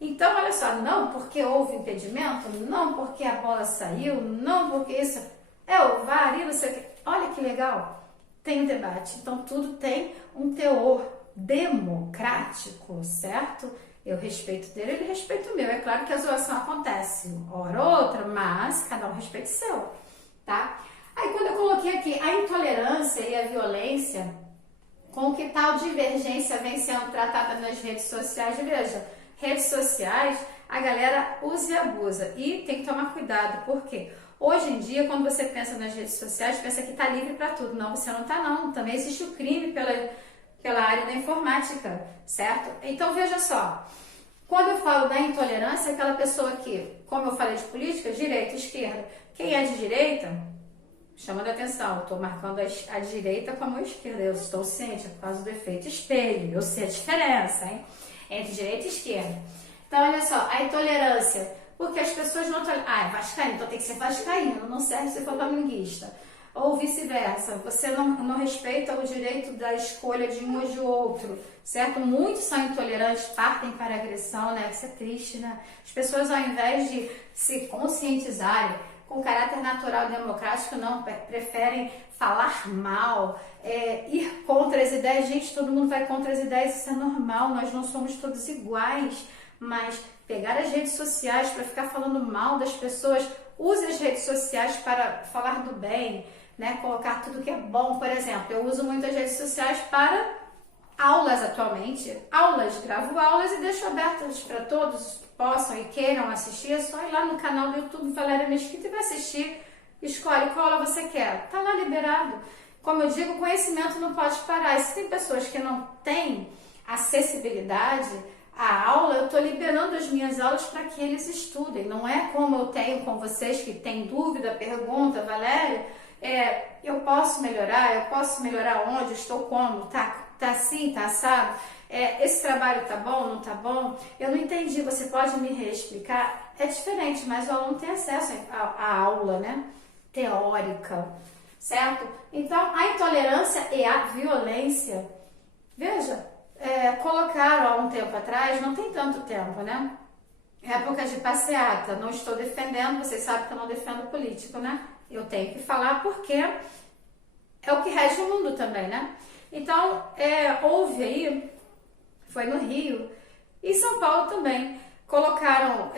Então, olha só, não porque houve impedimento, não porque a bola saiu, não porque isso é o VAR e não sei o que. Olha que legal, tem um debate. Então, tudo tem um teor democrático, certo? Eu respeito dele, ele respeita o meu. É claro que a zoação acontece, hora ou outra, mas cada um respeita o seu, tá? Aí, quando eu coloquei aqui a intolerância e a violência, com que tal divergência vem sendo tratada nas redes sociais? Veja, redes sociais, a galera usa e abusa. E tem que tomar cuidado, porque hoje em dia, quando você pensa nas redes sociais, pensa que está livre para tudo. Não, você não está não. Também existe o crime pela área da informática, certo? Então, veja só. Quando eu falo da intolerância, é aquela pessoa que, como eu falei de política, direita, esquerda. Quem é de direita... Chamando a atenção, eu estou marcando a direita com a mão esquerda, eu estou ciente, por causa do efeito espelho, eu sei a diferença, hein? Entre direita e esquerda. Então, olha só, a intolerância, porque as pessoas não toleram. Ah, é vascaíno, então tem que ser vascaíno, não serve se for flamenguista. Ou vice-versa, você não respeita o direito da escolha de um ou de outro, certo? Muitos são intolerantes, partem para a agressão, né? Isso é triste, né? As pessoas, ao invés de se conscientizarem, com caráter natural e democrático, não, preferem falar mal, ir contra as ideias. Gente, todo mundo vai contra as ideias, isso é normal, nós não somos todos iguais, mas pegar as redes sociais para ficar falando mal das pessoas, use as redes sociais para falar do bem, né? Colocar tudo que é bom. Por exemplo, eu uso muito as redes sociais para aulas atualmente, gravo aulas e deixo abertas para todos que possam e queiram assistir. É só ir lá no canal do YouTube Valéria Mesquita e vai assistir. Escolhe qual aula você quer. Tá lá liberado. Como eu digo, o conhecimento não pode parar. E se tem pessoas que não têm acessibilidade à aula, eu estou liberando as minhas aulas para que eles estudem. Não é como eu tenho com vocês que têm dúvida, pergunta, Valéria, eu posso melhorar onde, estou como, tá assim, tá assado? Esse trabalho tá bom, não tá bom? Eu não entendi, você pode me reexplicar? É diferente, mas o aluno tem acesso à aula, né? Teórica, certo? Então, a intolerância e a violência, veja, colocaram há um tempo atrás, não tem tanto tempo, né? Época de passeata, não estou defendendo, vocês sabem que eu não defendo político, né? Eu tenho que falar porque é o que rege o mundo também, né? Então, houve aí, foi no Rio, e em São Paulo também, colocaram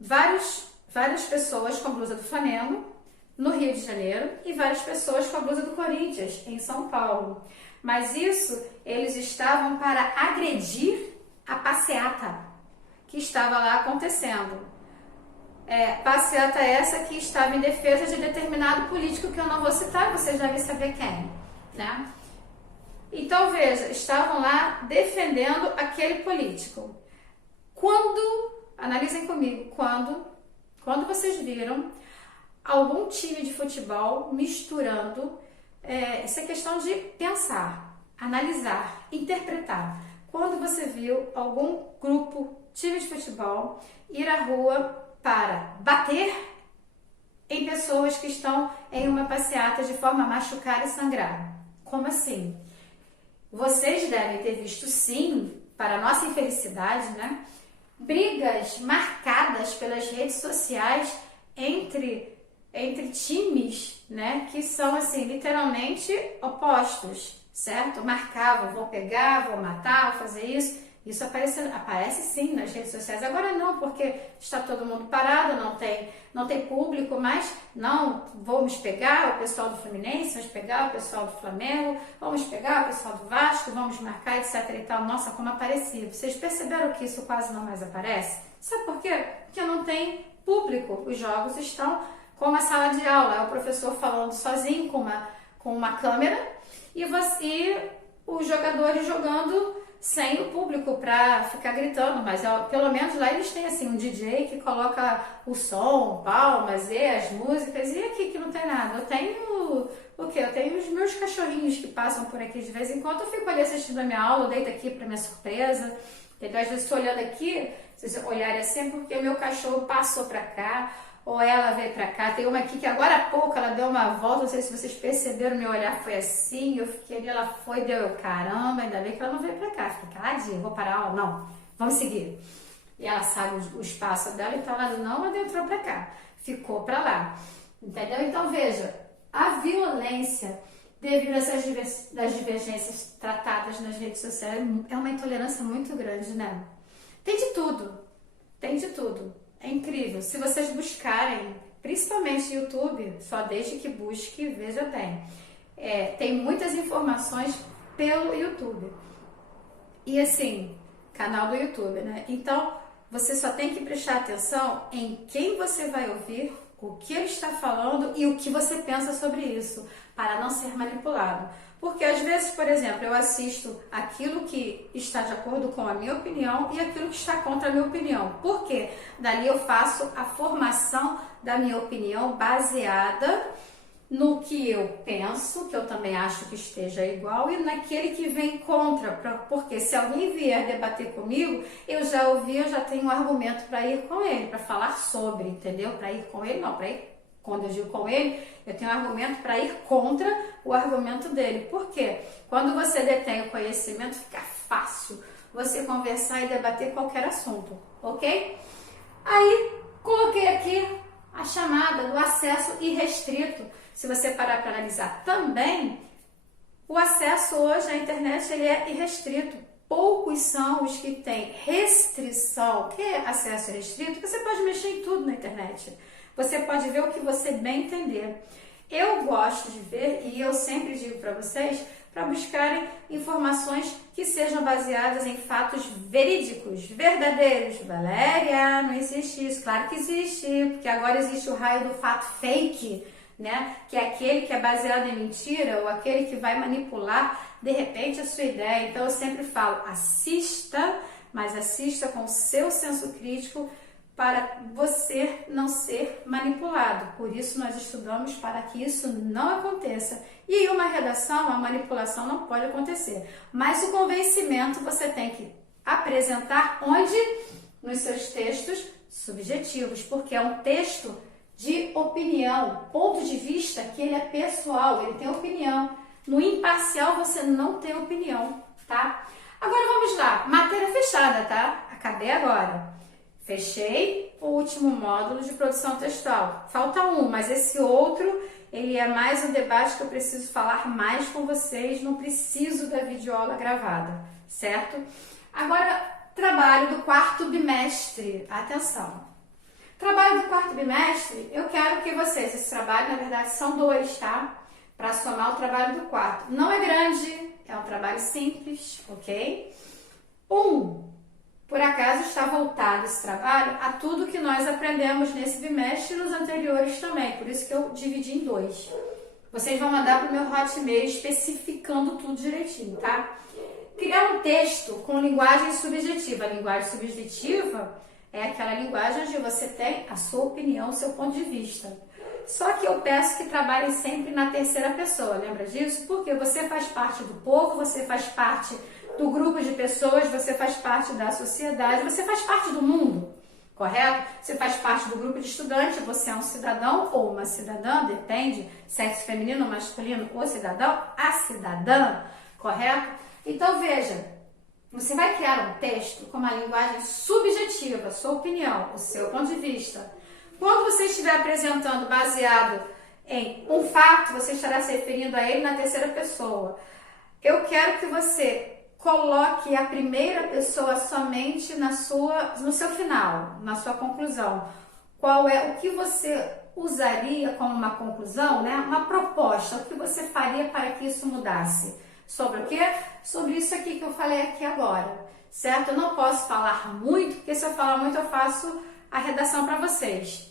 várias pessoas com a blusa do Flamengo no Rio de Janeiro e várias pessoas com a blusa do Corinthians em São Paulo. Mas isso, eles estavam para agredir a passeata que estava lá acontecendo. Passeata essa que estava em defesa de determinado político que eu não vou citar, vocês devem saber quem, né? Então, veja, estavam lá defendendo aquele político. Analisem comigo, quando vocês viram algum time de futebol misturando, essa questão de pensar, analisar, interpretar. Quando você viu algum grupo, time de futebol, ir à rua para bater em pessoas que estão em uma passeata de forma a machucar e sangrar. Como assim? Vocês devem ter visto, sim, para nossa infelicidade, né? Brigas marcadas pelas redes sociais entre times, né? Que são, assim, literalmente opostos, certo? Marcavam, vou pegar, vou matar, vou fazer isso. Isso aparece sim nas redes sociais. Agora não, porque está todo mundo parado, não tem público, mas não, vamos pegar o pessoal do Fluminense, vamos pegar o pessoal do Flamengo, vamos pegar o pessoal do Vasco, vamos marcar, etc e tal. Nossa, como aparecia. Vocês perceberam que isso quase não mais aparece? Sabe por quê? Porque não tem público. Os jogos estão como a sala de aula. É o professor falando sozinho com uma câmera e os jogadores jogando sem o público para ficar gritando, mas pelo menos lá eles têm assim um DJ que coloca o som, palmas e as músicas, e aqui que não tem nada. Eu tenho o quê? Eu tenho os meus cachorrinhos que passam por aqui de vez em quando, eu fico ali assistindo a minha aula, eu deito aqui para minha surpresa, entendeu? Às vezes estou olhando aqui, se vocês olharem assim, porque meu cachorro passou para cá, ou ela veio pra cá. Tem uma aqui que agora há pouco ela deu uma volta, não sei se vocês perceberam, meu olhar foi assim, eu fiquei ali, ela foi, deu caramba, ainda bem que ela não veio pra cá, fiquei caladinha, vou parar a aula, não, vamos seguir. E ela sabe o espaço dela, então ela não adentrou para cá, ficou para lá. Entendeu? Então veja, a violência devido a das divergências tratadas nas redes sociais é uma intolerância muito grande, né? Tem de tudo, tem de tudo. É incrível. Se vocês buscarem, principalmente YouTube, só desde que busque, veja bem. Tem muitas informações pelo YouTube. E assim, canal do YouTube, né? Então, você só tem que prestar atenção em quem você vai ouvir, o que ele está falando e o que você pensa sobre isso, para não ser manipulado. Porque às vezes, por exemplo, eu assisto aquilo que está de acordo com a minha opinião e aquilo que está contra a minha opinião. Por quê? Dali eu faço a formação da minha opinião baseada no que eu penso, que eu também acho que esteja igual, e naquele que vem contra, porque se alguém vier debater comigo, eu já ouvi, eu já tenho um argumento para ir com ele, para falar sobre, entendeu? Para ir com ele, não, para ir, quando eu digo com ele, eu tenho um argumento para ir contra o argumento dele. Por quê? Quando você detém o conhecimento, fica fácil você conversar e debater qualquer assunto, ok? Aí, coloquei aqui a chamada do acesso irrestrito. Se você parar para analisar também, o acesso hoje à internet ele é irrestrito. Poucos são os que têm restrição. O que é acesso restrito? Você pode mexer em tudo na internet. Você pode ver o que você bem entender. Eu gosto de ver, e eu sempre digo para vocês, para buscarem informações que sejam baseadas em fatos verídicos, verdadeiros. Valéria, não existe isso. Claro que existe, porque agora existe o raio do fato fake, né? Que é aquele que é baseado em mentira ou aquele que vai manipular, de repente, a sua ideia. Então, eu sempre falo, assista, mas assista com o seu senso crítico para você não ser manipulado. Por isso, nós estudamos para que isso não aconteça. E em uma redação, a manipulação não pode acontecer. Mas o convencimento você tem que apresentar onde? Nos seus textos subjetivos, porque é um texto de opinião, ponto de vista que ele é pessoal, ele tem opinião. No imparcial você não tem opinião, tá? Agora vamos lá, matéria fechada, tá? Acabei agora. Fechei o último módulo de produção textual. Falta um, mas esse outro, ele é mais um debate que eu preciso falar mais com vocês, não preciso da videoaula gravada, certo? Agora, trabalho do quarto bimestre. Atenção! Trabalho do quarto bimestre, eu quero que vocês, esse trabalho na verdade são 2, tá? Para somar o trabalho do quarto. Não é grande, é um trabalho simples, ok? Por acaso está voltado esse trabalho a tudo que nós aprendemos nesse bimestre e nos anteriores também, por isso que eu dividi em 2. Vocês vão mandar para o meu Hotmail especificando tudo direitinho, tá? Criar um texto com linguagem subjetiva. A linguagem subjetiva é aquela linguagem onde você tem a sua opinião, o seu ponto de vista. Só que eu peço que trabalhem sempre na terceira pessoa, lembra disso? Porque você faz parte do povo, você faz parte do grupo de pessoas, você faz parte da sociedade, você faz parte do mundo, correto? Você faz parte do grupo de estudantes, você é um cidadão ou uma cidadã, depende, sexo feminino ou masculino, ou cidadão, a cidadã, correto? Então veja, você vai criar um texto com uma linguagem subjetiva, sua opinião, o seu ponto de vista. Quando você estiver apresentando baseado em um fato, você estará se referindo a ele na terceira pessoa. Eu quero que você coloque a primeira pessoa somente no seu final, na sua conclusão. Qual é o que você usaria como uma conclusão, né? Uma proposta, o que você faria para que isso mudasse? Sobre o quê? Sobre isso aqui que eu falei aqui agora, certo? Eu não posso falar muito, porque se eu falar muito eu faço a redação para vocês.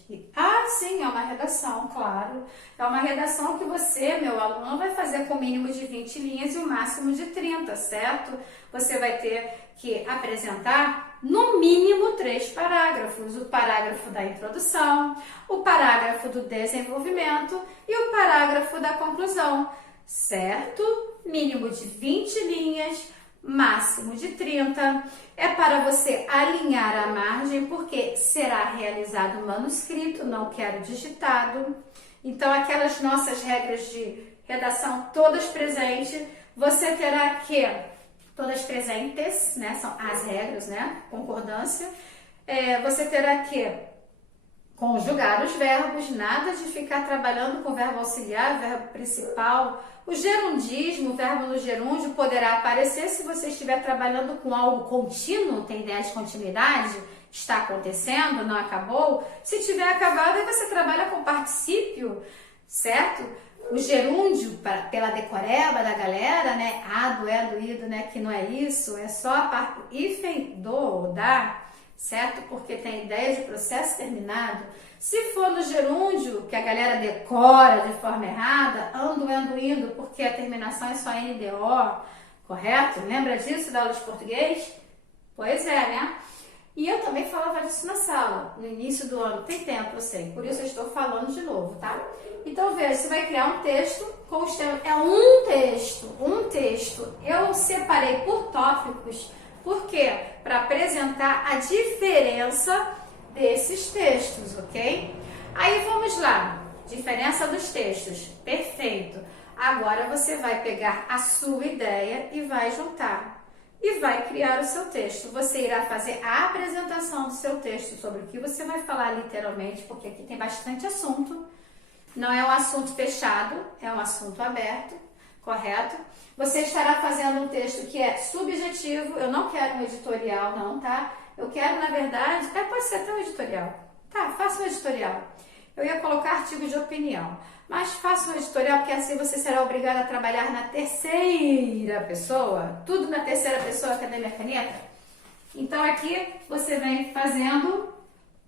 Sim, é uma redação, claro. É uma redação que você, meu aluno, vai fazer com o mínimo de 20 linhas e o máximo de 30, certo? Você vai ter que apresentar, no mínimo, 3 parágrafos. O parágrafo da introdução, o parágrafo do desenvolvimento e o parágrafo da conclusão, certo? Mínimo de 20 linhas, máximo de 30, é para você alinhar a margem, porque será realizado manuscrito, não quero digitado. Então, aquelas nossas regras de redação todas presentes, você terá que, todas presentes, né, são as regras, né, concordância, Você terá que conjugar os verbos, nada de ficar trabalhando com verbo auxiliar, verbo principal. O gerundismo, o verbo no gerúndio poderá aparecer se você estiver trabalhando com algo contínuo, tem ideia de continuidade, está acontecendo, não acabou. Se tiver acabado, aí você trabalha com particípio, certo? O gerúndio, pela decoreba da galera, né? Do, do, ido, né? Que não é isso, é só a parte do hífen, do ou da, certo? Porque tem ideia de processo terminado. Se for no gerúndio, que a galera decora de forma errada, ando, indo, porque a terminação é só NDO, correto? Lembra disso da aula de português? Pois é, né? E eu também falava disso na sala, no início do ano. Tem tempo, eu sei, por isso eu estou falando de novo, tá? Então, veja, você vai criar um texto com os temas. É um texto. Eu separei por tópicos, por quê? Para apresentar a diferença desses textos, ok? Aí vamos lá, diferença dos textos, perfeito. Agora você vai pegar a sua ideia e vai juntar e vai criar o seu texto. Você irá fazer a apresentação do seu texto sobre o que você vai falar literalmente, porque aqui tem bastante assunto. Não é um assunto fechado, é um assunto aberto, correto? Você estará fazendo um texto que é subjetivo, eu não quero um editorial não, tá? Eu quero, na verdade, pode ser até um editorial. Tá, faça um editorial. Eu ia colocar artigo de opinião, mas faça um editorial, porque assim você será obrigado a trabalhar na terceira pessoa. Tudo na terceira pessoa, cadê minha caneta? Então aqui você vem fazendo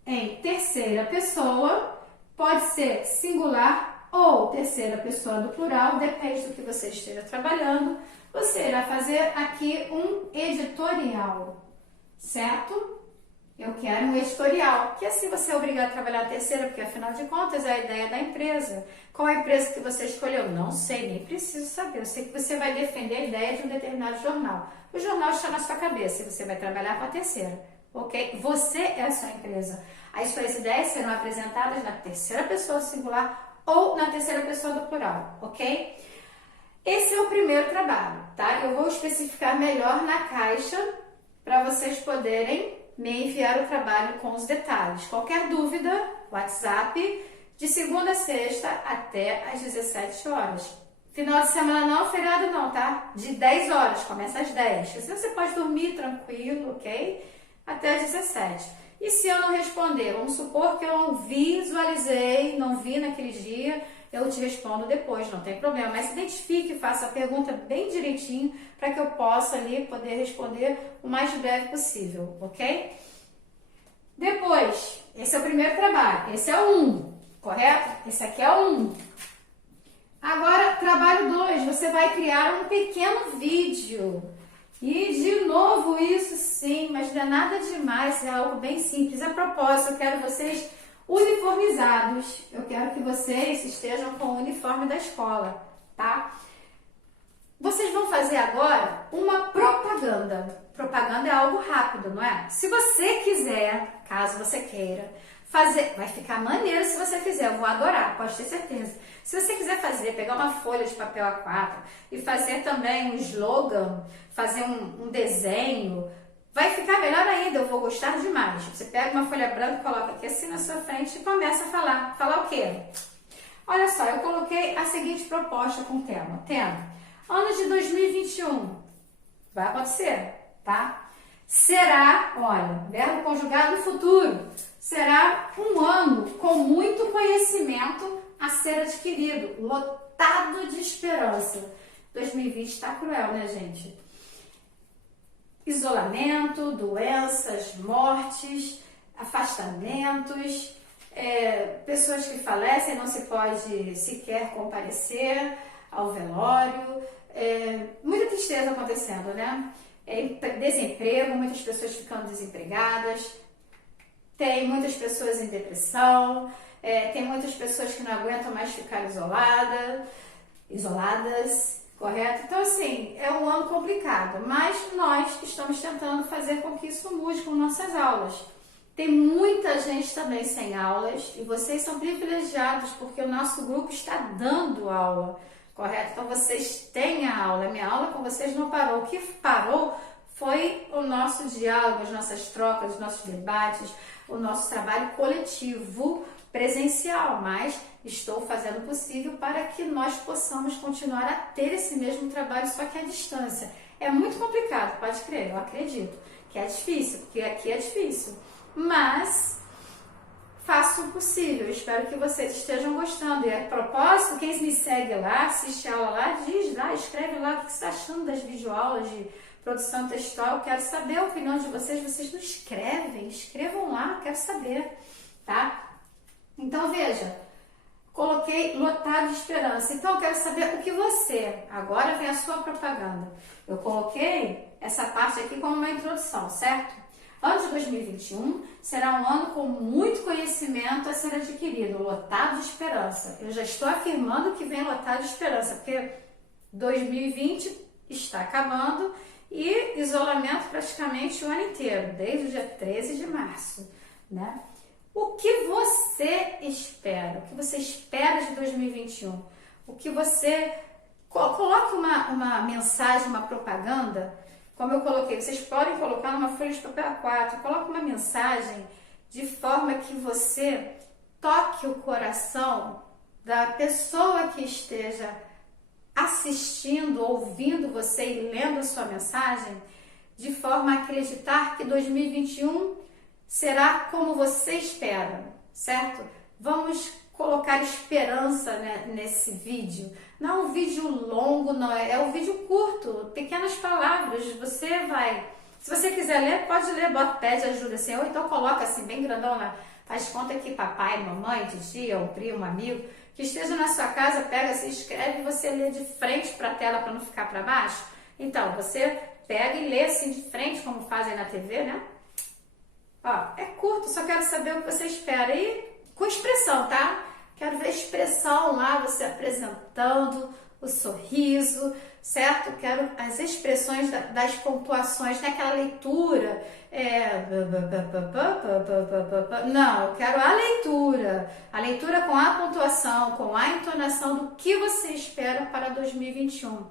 em terceira pessoa, pode ser singular ou terceira pessoa do plural, depende do que você esteja trabalhando. Você irá fazer aqui um editorial, certo? Eu quero um editorial, que assim você é obrigado a trabalhar a terceira, porque afinal de contas é a ideia da empresa. Qual a empresa que você escolheu? Não sei, nem preciso saber. Eu sei que você vai defender a ideia de um determinado jornal. O jornal está na sua cabeça e você vai trabalhar com a terceira, ok? Você é a sua empresa. As suas ideias serão apresentadas na terceira pessoa do singular ou na terceira pessoa do plural, ok? Esse é o primeiro trabalho, tá? Eu vou especificar melhor na caixa para vocês poderem me enviar o trabalho com os detalhes. Qualquer dúvida, WhatsApp, de segunda a sexta até às 17 horas. Final de semana não, feriado não, tá? De 10 horas, começa às 10. Assim você pode dormir tranquilo, ok? Até às 17. E se eu não responder, vamos supor que eu não visualizei, não vi naquele dia, eu te respondo depois, não tem problema. Mas identifique, faça a pergunta bem direitinho para que eu possa ali poder responder o mais breve possível, ok? Depois, esse é o primeiro trabalho, esse é o 1, correto? Esse aqui é o 1. Agora, trabalho 2, você vai criar um pequeno vídeo. E de novo isso sim, mas não é nada demais, é algo bem simples. A propósito, eu quero vocês uniformizados. Eu quero que vocês estejam com o uniforme da escola, tá? Vocês vão fazer agora uma propaganda. Propaganda é algo rápido, não é? Se você quiser, caso você queira, fazer, vai ficar maneiro se você fizer, eu vou adorar, pode ter certeza. Se você quiser fazer, pegar uma folha de papel A4 e fazer também um slogan, fazer um desenho, vai ficar melhor ainda, eu vou gostar demais. Você pega uma folha branca, coloca aqui assim na sua frente e começa a falar. Falar o quê? Olha só, eu coloquei a seguinte proposta com o tema. Ano de 2021. Vai acontecer, tá? Será, olha, verbo conjugado no futuro. Será um ano com muito conhecimento a ser adquirido, lotado de esperança. 2020 está cruel, né, gente? Isolamento, doenças, mortes, afastamentos, pessoas que falecem, não se pode sequer comparecer ao velório, muita tristeza acontecendo, né? Desemprego, muitas pessoas ficando desempregadas, tem muitas pessoas em depressão, tem muitas pessoas que não aguentam mais ficar isoladas, correto? Então, assim, é um ano complicado, mas nós estamos tentando fazer com que isso mude com nossas aulas. Tem muita gente também sem aulas e vocês são privilegiados porque o nosso grupo está dando aula, correto? Então, vocês têm a aula. A minha aula com vocês não parou. O que parou foi o nosso diálogo, as nossas trocas, os nossos debates, o nosso trabalho coletivo presencial, mas estou fazendo o possível para que nós possamos continuar a ter esse mesmo trabalho, só que à distância. É muito complicado, pode crer, eu acredito que é difícil, porque aqui é difícil, mas faço o possível, espero que vocês estejam gostando. E a propósito, quem me segue lá, assiste a aula lá, diz lá, escreve lá o que você está achando das videoaulas de produção textual. Quero saber a opinião de vocês. Vocês não escrevem, escrevam lá, quero saber, tá? Então veja, coloquei lotado de esperança. Então eu quero saber o que você, agora vem a sua propaganda. Eu coloquei essa parte aqui como uma introdução, certo? Ano de 2021 será um ano com muito conhecimento a ser adquirido, lotado de esperança. Eu já estou afirmando que vem lotado de esperança, porque 2020 está acabando e isolamento praticamente o ano inteiro, desde o dia 13 de março, né? O que você espera? O que você espera de 2021? O que você... Coloque uma mensagem, uma propaganda, como eu coloquei, vocês podem colocar numa folha de papel A4, coloque uma mensagem de forma que você toque o coração da pessoa que esteja assistindo, ouvindo você e lendo a sua mensagem, de forma a acreditar que 2021 será como você espera, certo? Vamos colocar esperança, né, nesse vídeo. Não é um vídeo longo, não é um vídeo curto, pequenas palavras. Você vai, se você quiser ler, pode ler, pede ajuda assim, ou então coloca assim bem grandona, faz conta que papai, mamãe, titia, um primo, um amigo que esteja na sua casa, pega, se escreve e você lê de frente para a tela para não ficar para baixo. Então, você pega e lê assim de frente, como fazem na TV, né? Ó, é curto, só quero saber o que você espera. E com expressão, tá? Quero ver a expressão lá, você apresentando, o sorriso, certo? Quero as expressões das pontuações, naquela leitura. Não, eu quero a leitura. A leitura com a pontuação, com a entonação do que você espera para 2021.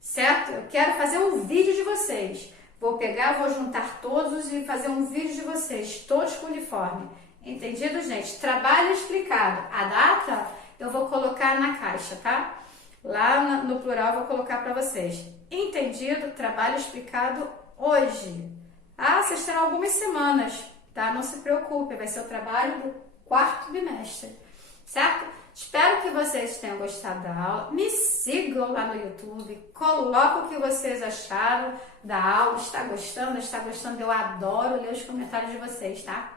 Certo? Eu quero fazer um vídeo de vocês. Vou pegar, vou juntar todos e fazer um vídeo de vocês, todos com uniforme. Entendido, gente? Trabalho explicado. A data eu vou colocar na caixa, tá? Lá no plural eu vou colocar para vocês. Entendido? Trabalho explicado hoje. Ah, vocês terão algumas semanas, tá? Não se preocupe, vai ser o trabalho do 4º bimestre, certo? Espero que vocês tenham gostado da aula. Me sigam lá no YouTube, coloquem o que vocês acharam da aula. Está gostando? Está gostando? Eu adoro ler os comentários de vocês, tá?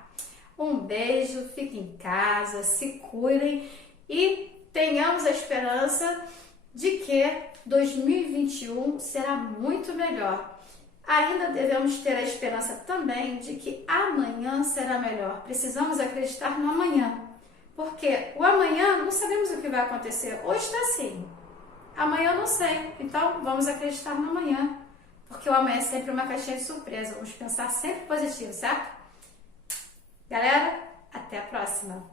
Um beijo, fiquem em casa, se cuidem e tenhamos a esperança de que 2021 será muito melhor. Ainda devemos ter a esperança também de que amanhã será melhor. Precisamos acreditar no amanhã. Porque o amanhã não sabemos o que vai acontecer. Hoje está assim. Amanhã eu não sei. Então vamos acreditar no amanhã. Porque o amanhã é sempre uma caixinha de surpresa. Vamos pensar sempre positivo, certo? Galera, até a próxima!